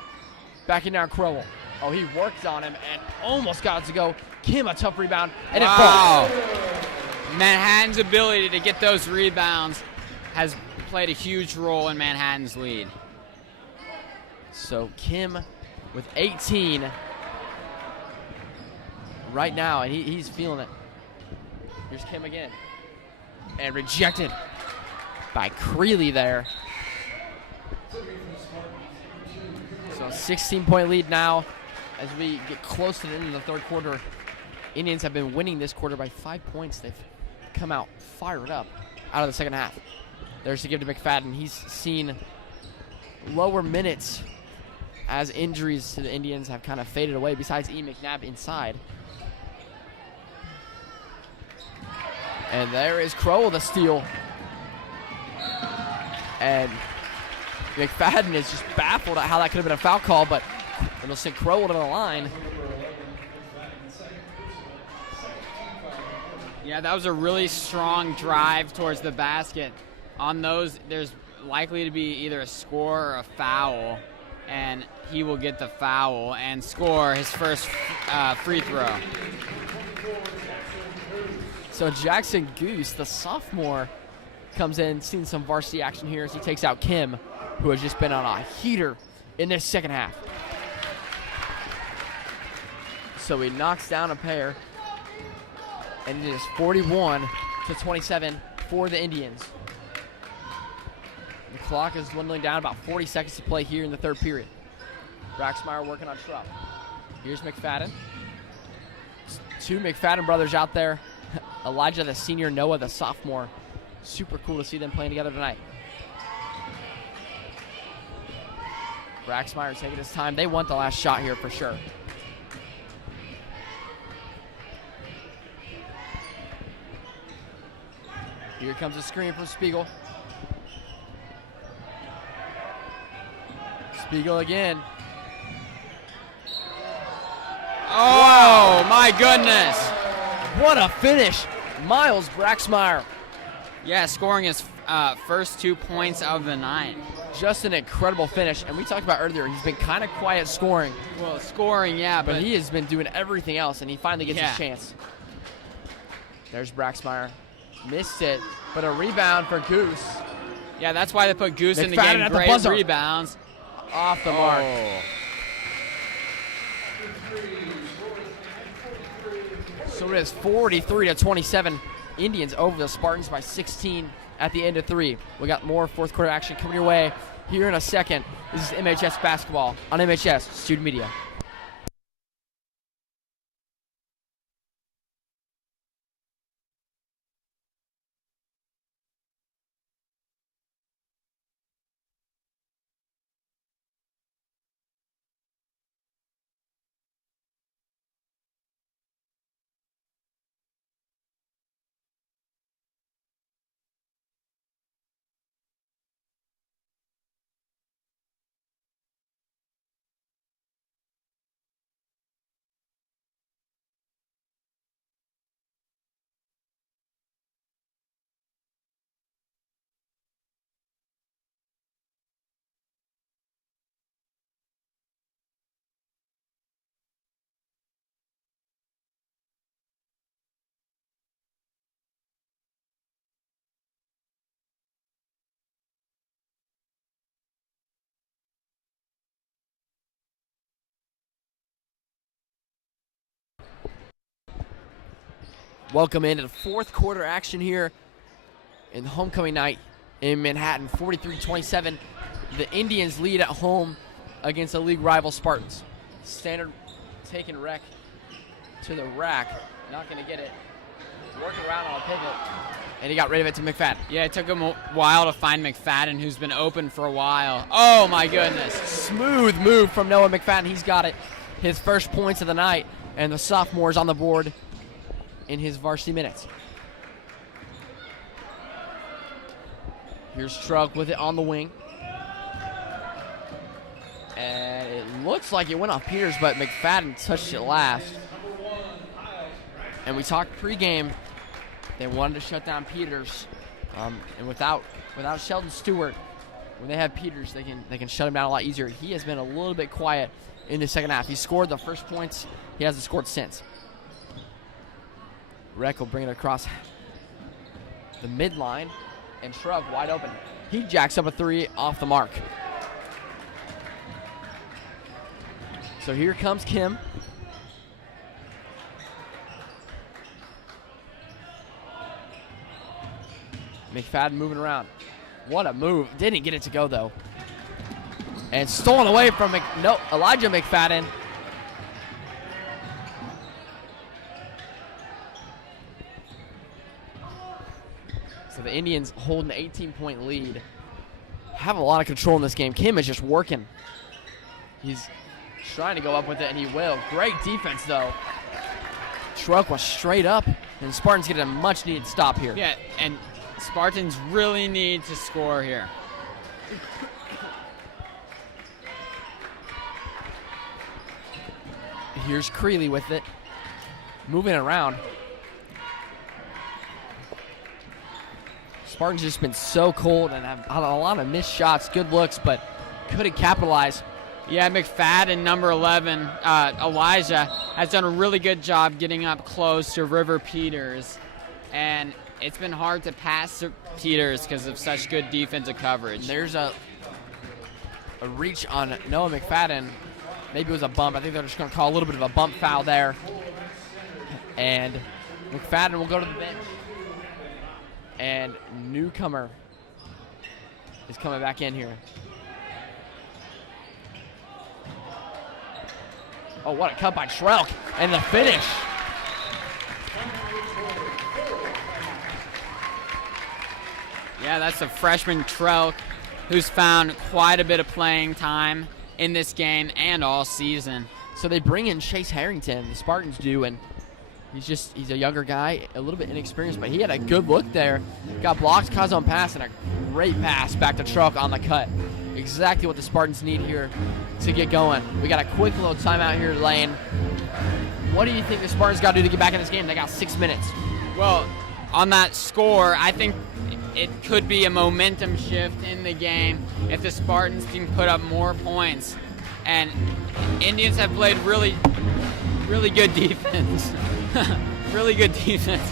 backing down Crowell. Oh, he worked on him and almost got it to go. Kim, a tough rebound, and it falls. Manhattan's ability to get those rebounds has played a huge role in Manhattan's lead. So Kim with 18 right now, and he's feeling it. Here's Kim again. And rejected by Creeley there. So a 16-point lead now as we get close to the end of the third quarter. Indians have been winning this quarter by 5 points. They've come out fired up out of the second half. There's to give to McFadden. He's seen lower minutes as injuries to the Indians have kind of faded away, besides E. McNabb inside. And there is Crowell, the steal. And McFadden is just baffled at how that could have been a foul call, but it'll send Crowell to the line. Yeah, that was a really strong drive towards the basket. On those, there's likely to be either a score or a foul, and he will get the foul and score his first free throw. So Jackson Goose, the sophomore, comes in, seeing some varsity action here as he takes out Kim, who has just been on a heater in this second half. So he knocks down a pair, and it is 41-27 for the Indians. The clock is dwindling down, about 40 seconds to play here in the third period. Braxmeyer working on Trupp. Here's McFadden. 2 McFadden brothers out there. Elijah, the senior, Noah, the sophomore. Super cool to see them playing together tonight. Braxmeyer taking his time. They want the last shot here for sure. Here comes a screen from Spiegel. Spiegel again. Oh, my goodness. What a finish. Miles Braxmeyer. Yeah, scoring his first 2 points of the night. Just an incredible finish. And we talked about earlier, he's been kind of quiet scoring. Well, scoring, yeah, But he has been doing everything else, and he finally gets his chance. There's Braxmeyer. Missed it, but a rebound for Goose. Yeah, that's why they put Goose in the McFadden game. at the Great buzzer. rebounds. Off the mark. So it is 43-27. Indians over the Spartans by 16 at the end of 3. We got more fourth quarter action coming your way here in a second. This is MHS Basketball on MHS Student Media. Welcome into the fourth quarter action here in homecoming night in Manhattan. 43-27. The Indians lead at home against the league rival Spartans. Standard taking Rec to the rack. Not going to get it. Working around on a pivot. And he got rid of it to McFadden. Yeah, it took him a while to find McFadden, who's been open for a while. Oh, my goodness. Smooth move from Noah McFadden. He's got it. His first points of the night. And the sophomore's on the board in his varsity minutes. Here's Trug with it on the wing. And it looks like it went off Peters, but McFadden touched it last. And we talked pregame, they wanted to shut down Peters. And without Sheldon Stewart, when they have Peters, they can shut him down a lot easier. He has been a little bit quiet in the second half. He scored the first points. He hasn't scored since. Rec will bring it across the midline, and Shrug wide open. He jacks up a three off the mark. So here comes Kim. McFadden moving around. What a move. Didn't get it to go, though. And stolen away from Elijah McFadden. So the Indians hold an 18-point lead. Have a lot of control in this game. Kim is just working. He's trying to go up with it, and he will. Great defense, though. Truck was straight up, and Spartans get a much-needed stop here. Yeah, and Spartans really need to score here. Here's Creeley with it. Moving it around. Spartans just been so cold and have had a lot of missed shots, good looks, but couldn't capitalize. Yeah, McFadden, number 11, Elijah, has done a really good job getting up close to River Peters. And it's been hard to pass to Peters because of such good defensive coverage. There's a reach on Noah McFadden. Maybe it was a bump. I think they're just going to call a little bit of a bump foul there. And McFadden will go to the bench. And Newcomer is coming back in here. Oh, what a cut by Trelk. And the finish. Yeah, that's the freshman Trelk, who's found quite a bit of playing time in this game and all season. So they bring in Chase Harrington, the Spartans do, and he's a younger guy, a little bit inexperienced, but he had a good look there. Got blocked, caught his own pass, and a great pass back to Trelk on the cut. Exactly what the Spartans need here to get going. We got a quick little timeout here, Lane. What do you think the Spartans got to do to get back in this game? They got 6 minutes. Well, on that score, I think it could be a momentum shift in the game if the Spartans can put up more points. And Indians have played really, really good defense. Really good defense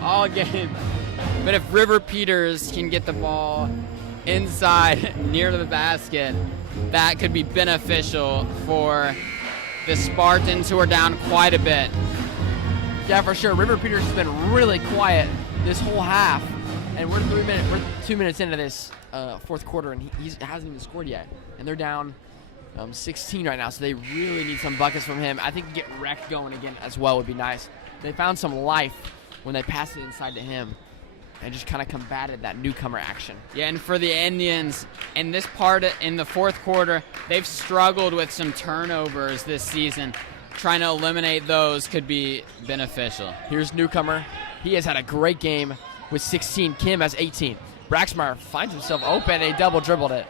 all game. But if River Peters can get the ball inside near to the basket, that could be beneficial for the Spartans, who are down quite a bit. Yeah, for sure. River Peters has been really quiet this whole half, and we're 2 minutes into this fourth quarter, and he hasn't even scored yet. And they're down 16 right now, so they really need some buckets from him. I think get Rec going again as well would be nice. They found some life when they passed it inside to him and just kind of combated that newcomer action. Yeah, and for the Indians, in this part in the fourth quarter, they've struggled with some turnovers this season. Trying to eliminate those could be beneficial. Here's Newcomer. He has had a great game with 16. Kim has 18. Braxmeyer finds himself open, and he double dribbled it.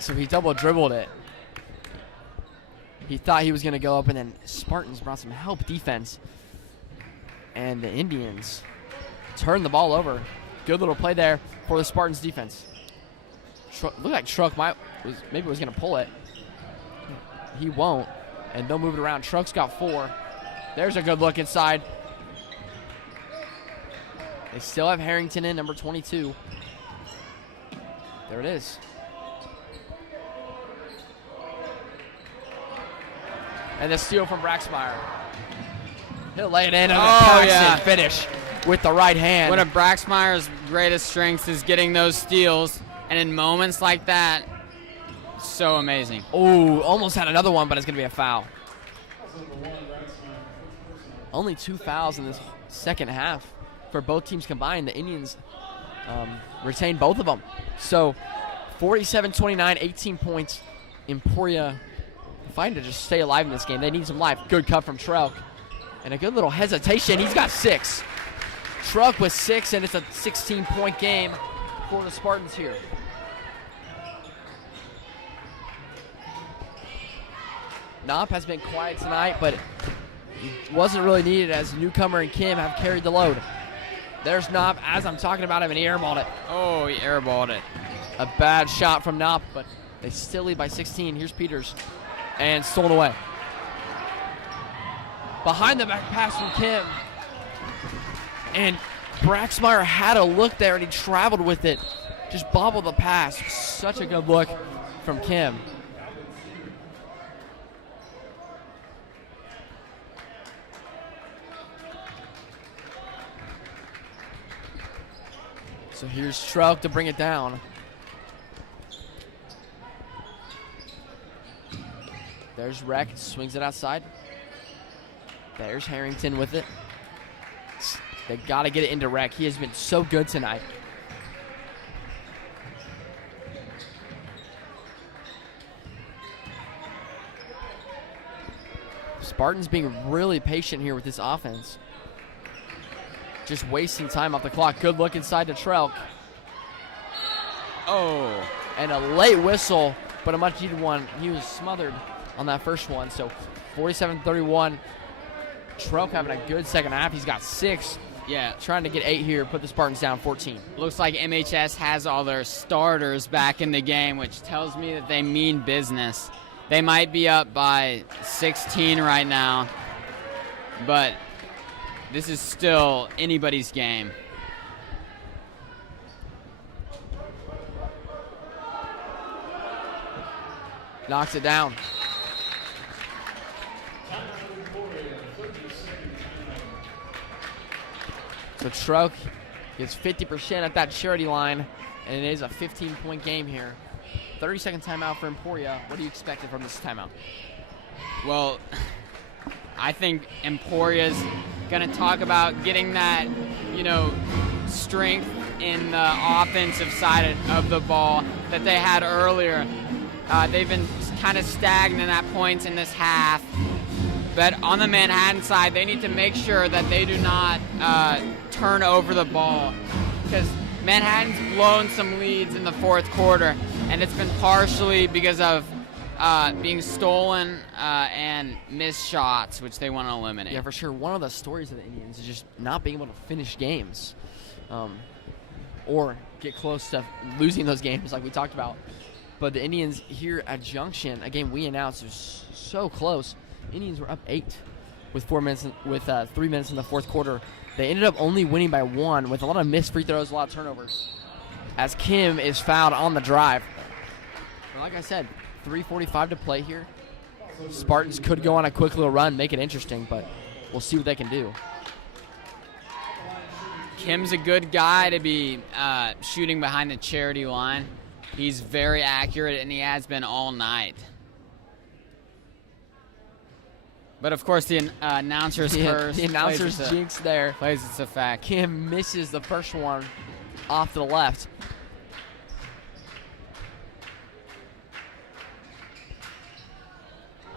So he double dribbled it. He thought he was going to go up, and then Spartans brought some help defense. And the Indians turned the ball over. Good little play there for the Spartans defense. Looked like Truck maybe was going to pull it. He won't, and they'll move it around. Truck's got 4. There's a good look inside. They still have Harrington in, number 22. There it is. And the steal from Braxmeyer. He'll lay it in and Oh, Paxton yeah. finish with the right hand. One of Braxmeyer's greatest strengths is getting those steals, and in moments like that, so amazing. Oh, almost had another one, but it's going to be a foul. Only 2 fouls in this second half for both teams combined. The Indians retained both of them. So 47-29, 18 points. Emporia fighting to just stay alive in this game. They need some life. Good cut from Trelk. And a good little hesitation. He's got 6. Trelk with 6, and it's a 16-point game for the Spartans here. Knopp has been quiet tonight, but it wasn't really needed as Newcomer and Kim have carried the load. There's Knopp as I'm talking about him, and he airballed it. Oh, he airballed it. A bad shot from Knopp, but they still lead by 16. Here's Peters, and stolen away. Behind the back pass from Kim, and Braxmeyer had a look there, and he traveled with it. Just bobbled the pass. Such a good look from Kim. So here's Trelk to bring it down. There's Reck, swings it outside. There's Harrington with it. They got to get it into Reck. He has been so good tonight. Spartans being really patient here with this offense. Just wasting time off the clock. Good look inside to Trelk. Oh. And a late whistle, but a much needed one. He was smothered on that first one. So 47-31. Trelk having a good second half. He's got 6. Yeah. Trying to get 8 here, put the Spartans down 14. Looks like MHS has all their starters back in the game, which tells me that they mean business. They might be up by 16 right now, but this is still anybody's game. Knocks it down. So Trelk gets 50% at that charity line, and it is a 15-point game here. 30-second timeout for Emporia. What do you expect from this timeout? Well, I think Emporia's going to talk about getting that, strength in the offensive side of the ball that they had earlier. They've been kind of stagnant at points in this half. But on the Manhattan side, they need to make sure that they do not turn over the ball, because Manhattan's blown some leads in the fourth quarter, and it's been partially because of being stolen and missed shots, which they want to eliminate. Yeah, for sure. One of the stories of the Indians is just not being able to finish games or get close to losing those games like we talked about. But the Indians here at Junction, a game we announced was so close. Indians were up 8 with 3 minutes in the fourth quarter. They ended up only winning by 1 with a lot of missed free throws, a lot of turnovers, as Kim is fouled on the drive. But like I said, 3:45 to play here. Spartans could go on a quick little run, make it interesting, but we'll see what they can do. Kim's a good guy to be shooting behind the charity line. He's very accurate, and he has been all night. But of course, the announcer's curse. The announcer's jinx there. Plays its effect. Kim misses the first one off to the left.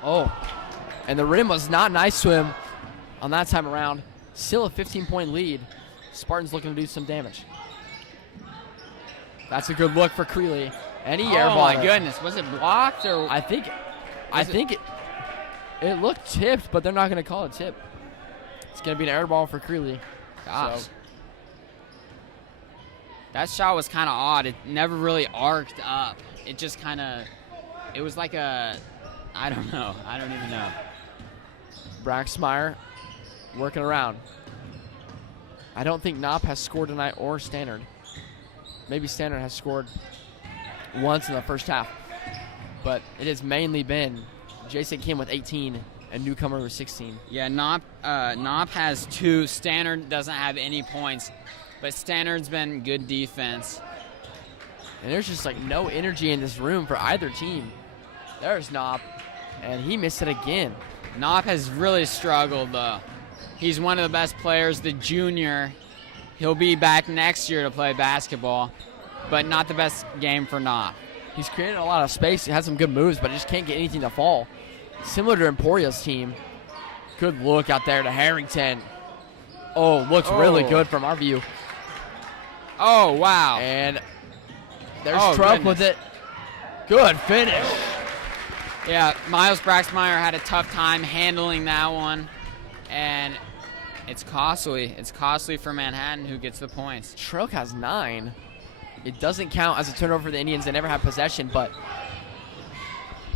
Oh, and the rim was not nice to him on that time around. Still a 15-point lead. Spartans looking to do some damage. That's a good look for Creeley. And he airballed. Oh my goodness, was it blocked or? I think it looked tipped, but they're not going to call it tip. It's going to be an air ball for Creeley. Gosh. So. That shot was kind of odd. It never really arced up. It just kind of, it was like a, I don't know. I don't even know. Braxmeyer working around. I don't think Knopp has scored tonight or Stannard. Maybe Stannard has scored once in the first half. But it has mainly been Jason Kim with 18 and newcomer with 16. Yeah, Knopp has 2. Stannard doesn't have any points, but Stannard's been good defense. And there's just like no energy in this room for either team. There's Knopp, and he missed it again. Knopp has really struggled, though. He's one of the best players, the junior. He'll be back next year to play basketball, but not the best game for Knopp. He's created a lot of space. He had some good moves, but just can't get anything to fall. Similar to Emporia's team. Good look out there to Harrington. Oh, looks really good from our view. Oh, wow. And there's Trump with it. Good finish. Yeah, Miles Braxmeyer had a tough time handling that one, and it's costly. It's costly for Manhattan, who gets the points. Trelk has 9. It doesn't count as a turnover for the Indians. They never have possession, but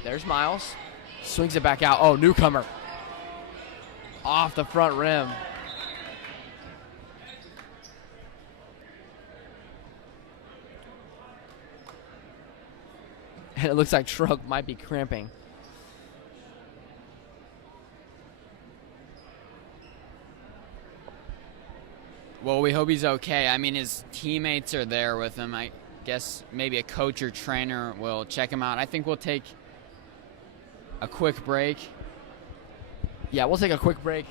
there's Miles. Swings it back out. Oh, newcomer. Off the front rim. And it looks like Trelk might be cramping. Well, we hope he's okay. I mean, his teammates are there with him. I guess maybe a coach or trainer will check him out. I think we'll take a quick break. Yeah, we'll take a quick break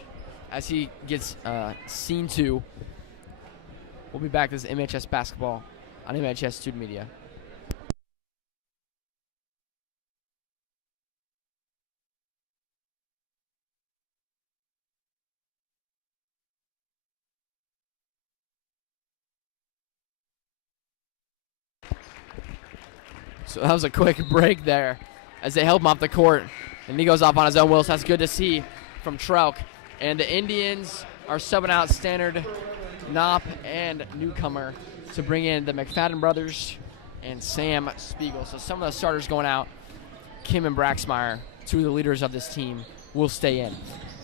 as he gets seen to. We'll be back. This is MHS Basketball on MHS Student Media. So that was a quick break there as they help him off the court. And he goes off on his own wheels. That's good to see from Trelk. And the Indians are subbing out Stannard, Knopp, and newcomer to bring in the McFadden brothers and Sam Spiegel. So some of the starters going out. Kim and Braxmeyer, 2 of the leaders of this team, will stay in.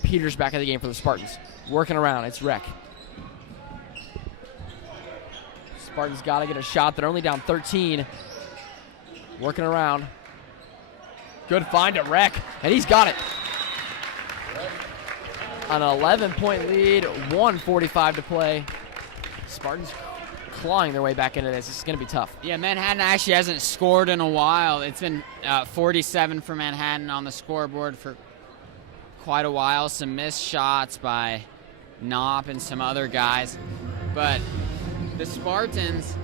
Peters back in the game for the Spartans. Working around. It's Rec. Spartans got to get a shot. They're only down 13. Working around. Good find at Rec, and he's got it. An 11-point lead, 1:45 to play. Spartans clawing their way back into this. This is going to be tough. Yeah, Manhattan actually hasn't scored in a while. It's been 47 for Manhattan on the scoreboard for quite a while. Some missed shots by Knopp and some other guys. But the Spartans,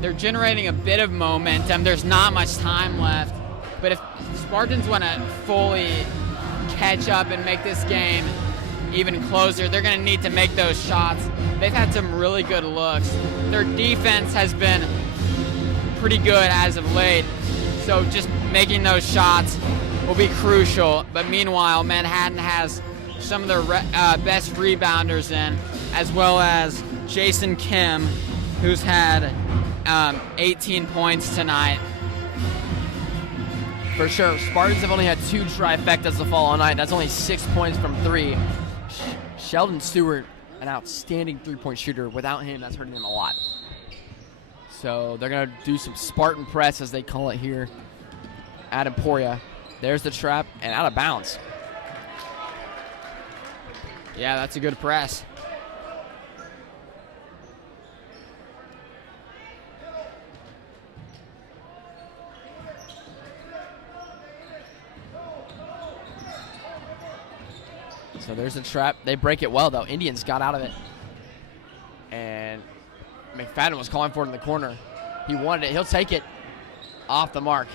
they're generating a bit of momentum. There's not much time left. But if Spartans want to fully catch up and make this game even closer, they're going to need to make those shots. They've had some really good looks. Their defense has been pretty good as of late. So just making those shots will be crucial. But meanwhile, Manhattan has some of their best rebounders in, as well as Jason Kim, who's had 18 points tonight. For sure. Spartans have only had 2 trifectas to fall all night. That's only 6 points from 3. Sheldon Stewart, an outstanding three-point shooter. Without him, that's hurting them a lot. So they're going to do some Spartan press, as they call it here at Emporia. There's the trap, and out of bounds. Yeah, that's a good press. So there's the trap. They break it well, though. Indians got out of it. And McFadden was calling for it in the corner. He wanted it. He'll take it off the mark.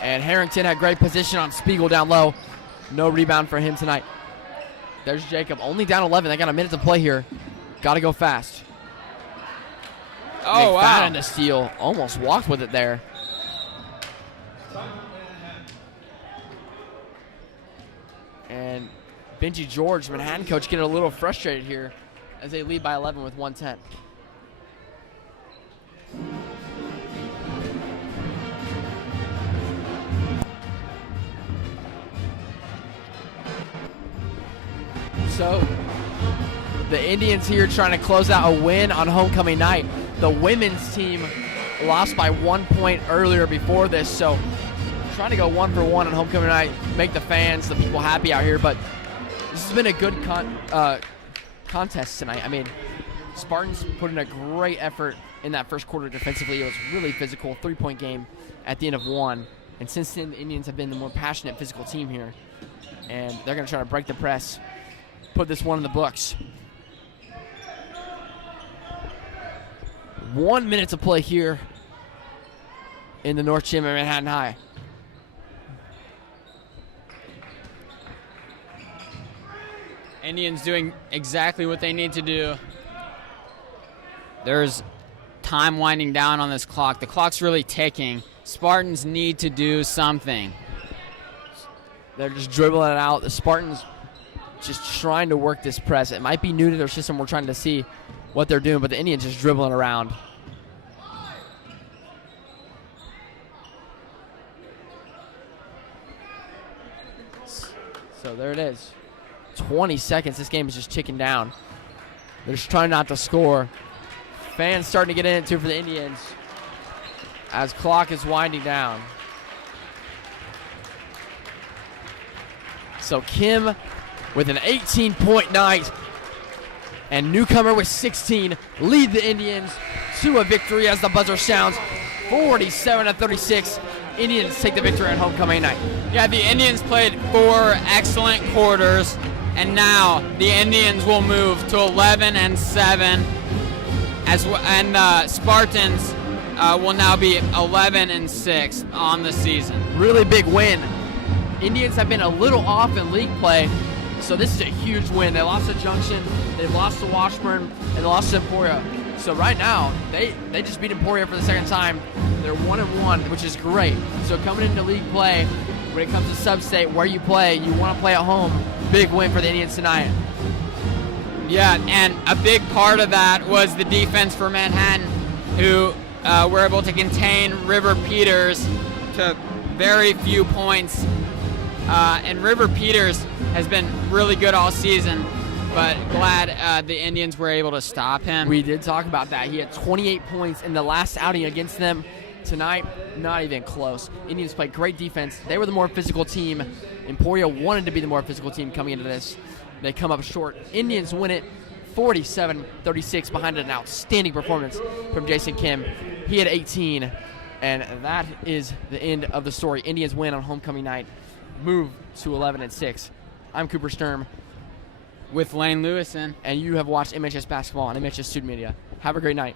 And Harrington had great position on Spiegel down low. No rebound for him tonight. There's Jacob. Only down 11. They got a minute to play here. Got to go fast. Oh, McFadden wow. to steal. Almost walked with it there. And Benji George, Manhattan coach, getting a little frustrated here as they lead by 11 with 1:10. So the Indians here trying to close out a win on homecoming night. The women's team lost by 1 point earlier before this, so trying to go 1-for-1 on homecoming night, make the fans, the people happy out here, but this has been a good contest tonight. I mean, Spartans put in a great effort in that first quarter defensively. It was really physical, 3-point game at the end of one. And since then, the Indians have been the more passionate physical team here. And they're going to try to break the press, put this one in the books. 1 minute to play here in the North Gym at Manhattan High. Indians doing exactly what they need to do. There's time winding down on this clock. The clock's really ticking. Spartans need to do something. They're just dribbling it out. The Spartans just trying to work this press. It might be new to their system. We're trying to see what they're doing, but the Indians just dribbling around. So there it is. 20 seconds. This game is just ticking down. They're just trying not to score. Fans starting to get in it too for the Indians as clock is winding down. So Kim with an 18-point night and Newcomer with 16 lead the Indians to a victory as the buzzer sounds. 47-36. Indians take the victory on homecoming night. Yeah, the Indians played 4 excellent quarters, and now the Indians will move to 11-7, and the Spartans will now be 11-6 on the season. Really big win. Indians have been a little off in league play, so this is a huge win. They lost to Junction, they've lost to Washburn, and they lost to Emporia. So right now, they just beat Emporia for the second time. They're 1-1, which is great. So coming into league play, when it comes to sub-state, where you play, you want to play at home. Big win for the Indians tonight. Yeah, and a big part of that was the defense for Manhattan, who were able to contain River Peters to very few points. And River Peters has been really good all season, but glad the Indians were able to stop him. We did talk about that. He had 28 points in the last outing against them. Tonight, not even close. Indians played great defense. They were the more physical team. Emporia wanted to be the more physical team coming into this. They come up short. Indians win it 47-36 behind an outstanding performance from Jason Kim. He had 18, and that is the end of the story. Indians win on homecoming night, move to 11-6. I'm Cooper Sturm. With Lane Lewison. And you have watched MHS Basketball on MHS Student Media. Have a great night.